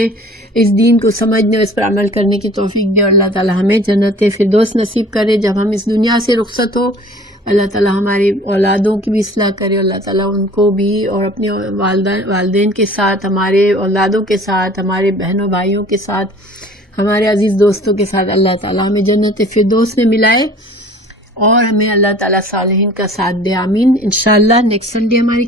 اس دین کو سمجھنے اور اس پر عمل کرنے کی توفیق دے، اور اللہ تعالیٰ ہمیں جنت فردوس نصیب کرے جب ہم اس دنیا سے رخصت ہو. اللہ تعالیٰ ہماری اولادوں کی بھی اصلاح کرے، اللہ تعالیٰ ان کو بھی اور اپنے والدین کے ساتھ، ہمارے اولادوں کے ساتھ، ہمارے بہنوں بھائیوں کے ساتھ، ہمارے عزیز دوستوں کے ساتھ اللہ تعالیٰ ہمیں جنت فردوس میں ملائے، اور ہمیں اللہ تعالیٰ صالحین کا ساتھ دے. آمین. انشاءاللہ نیکسٹ سنڈے ہماری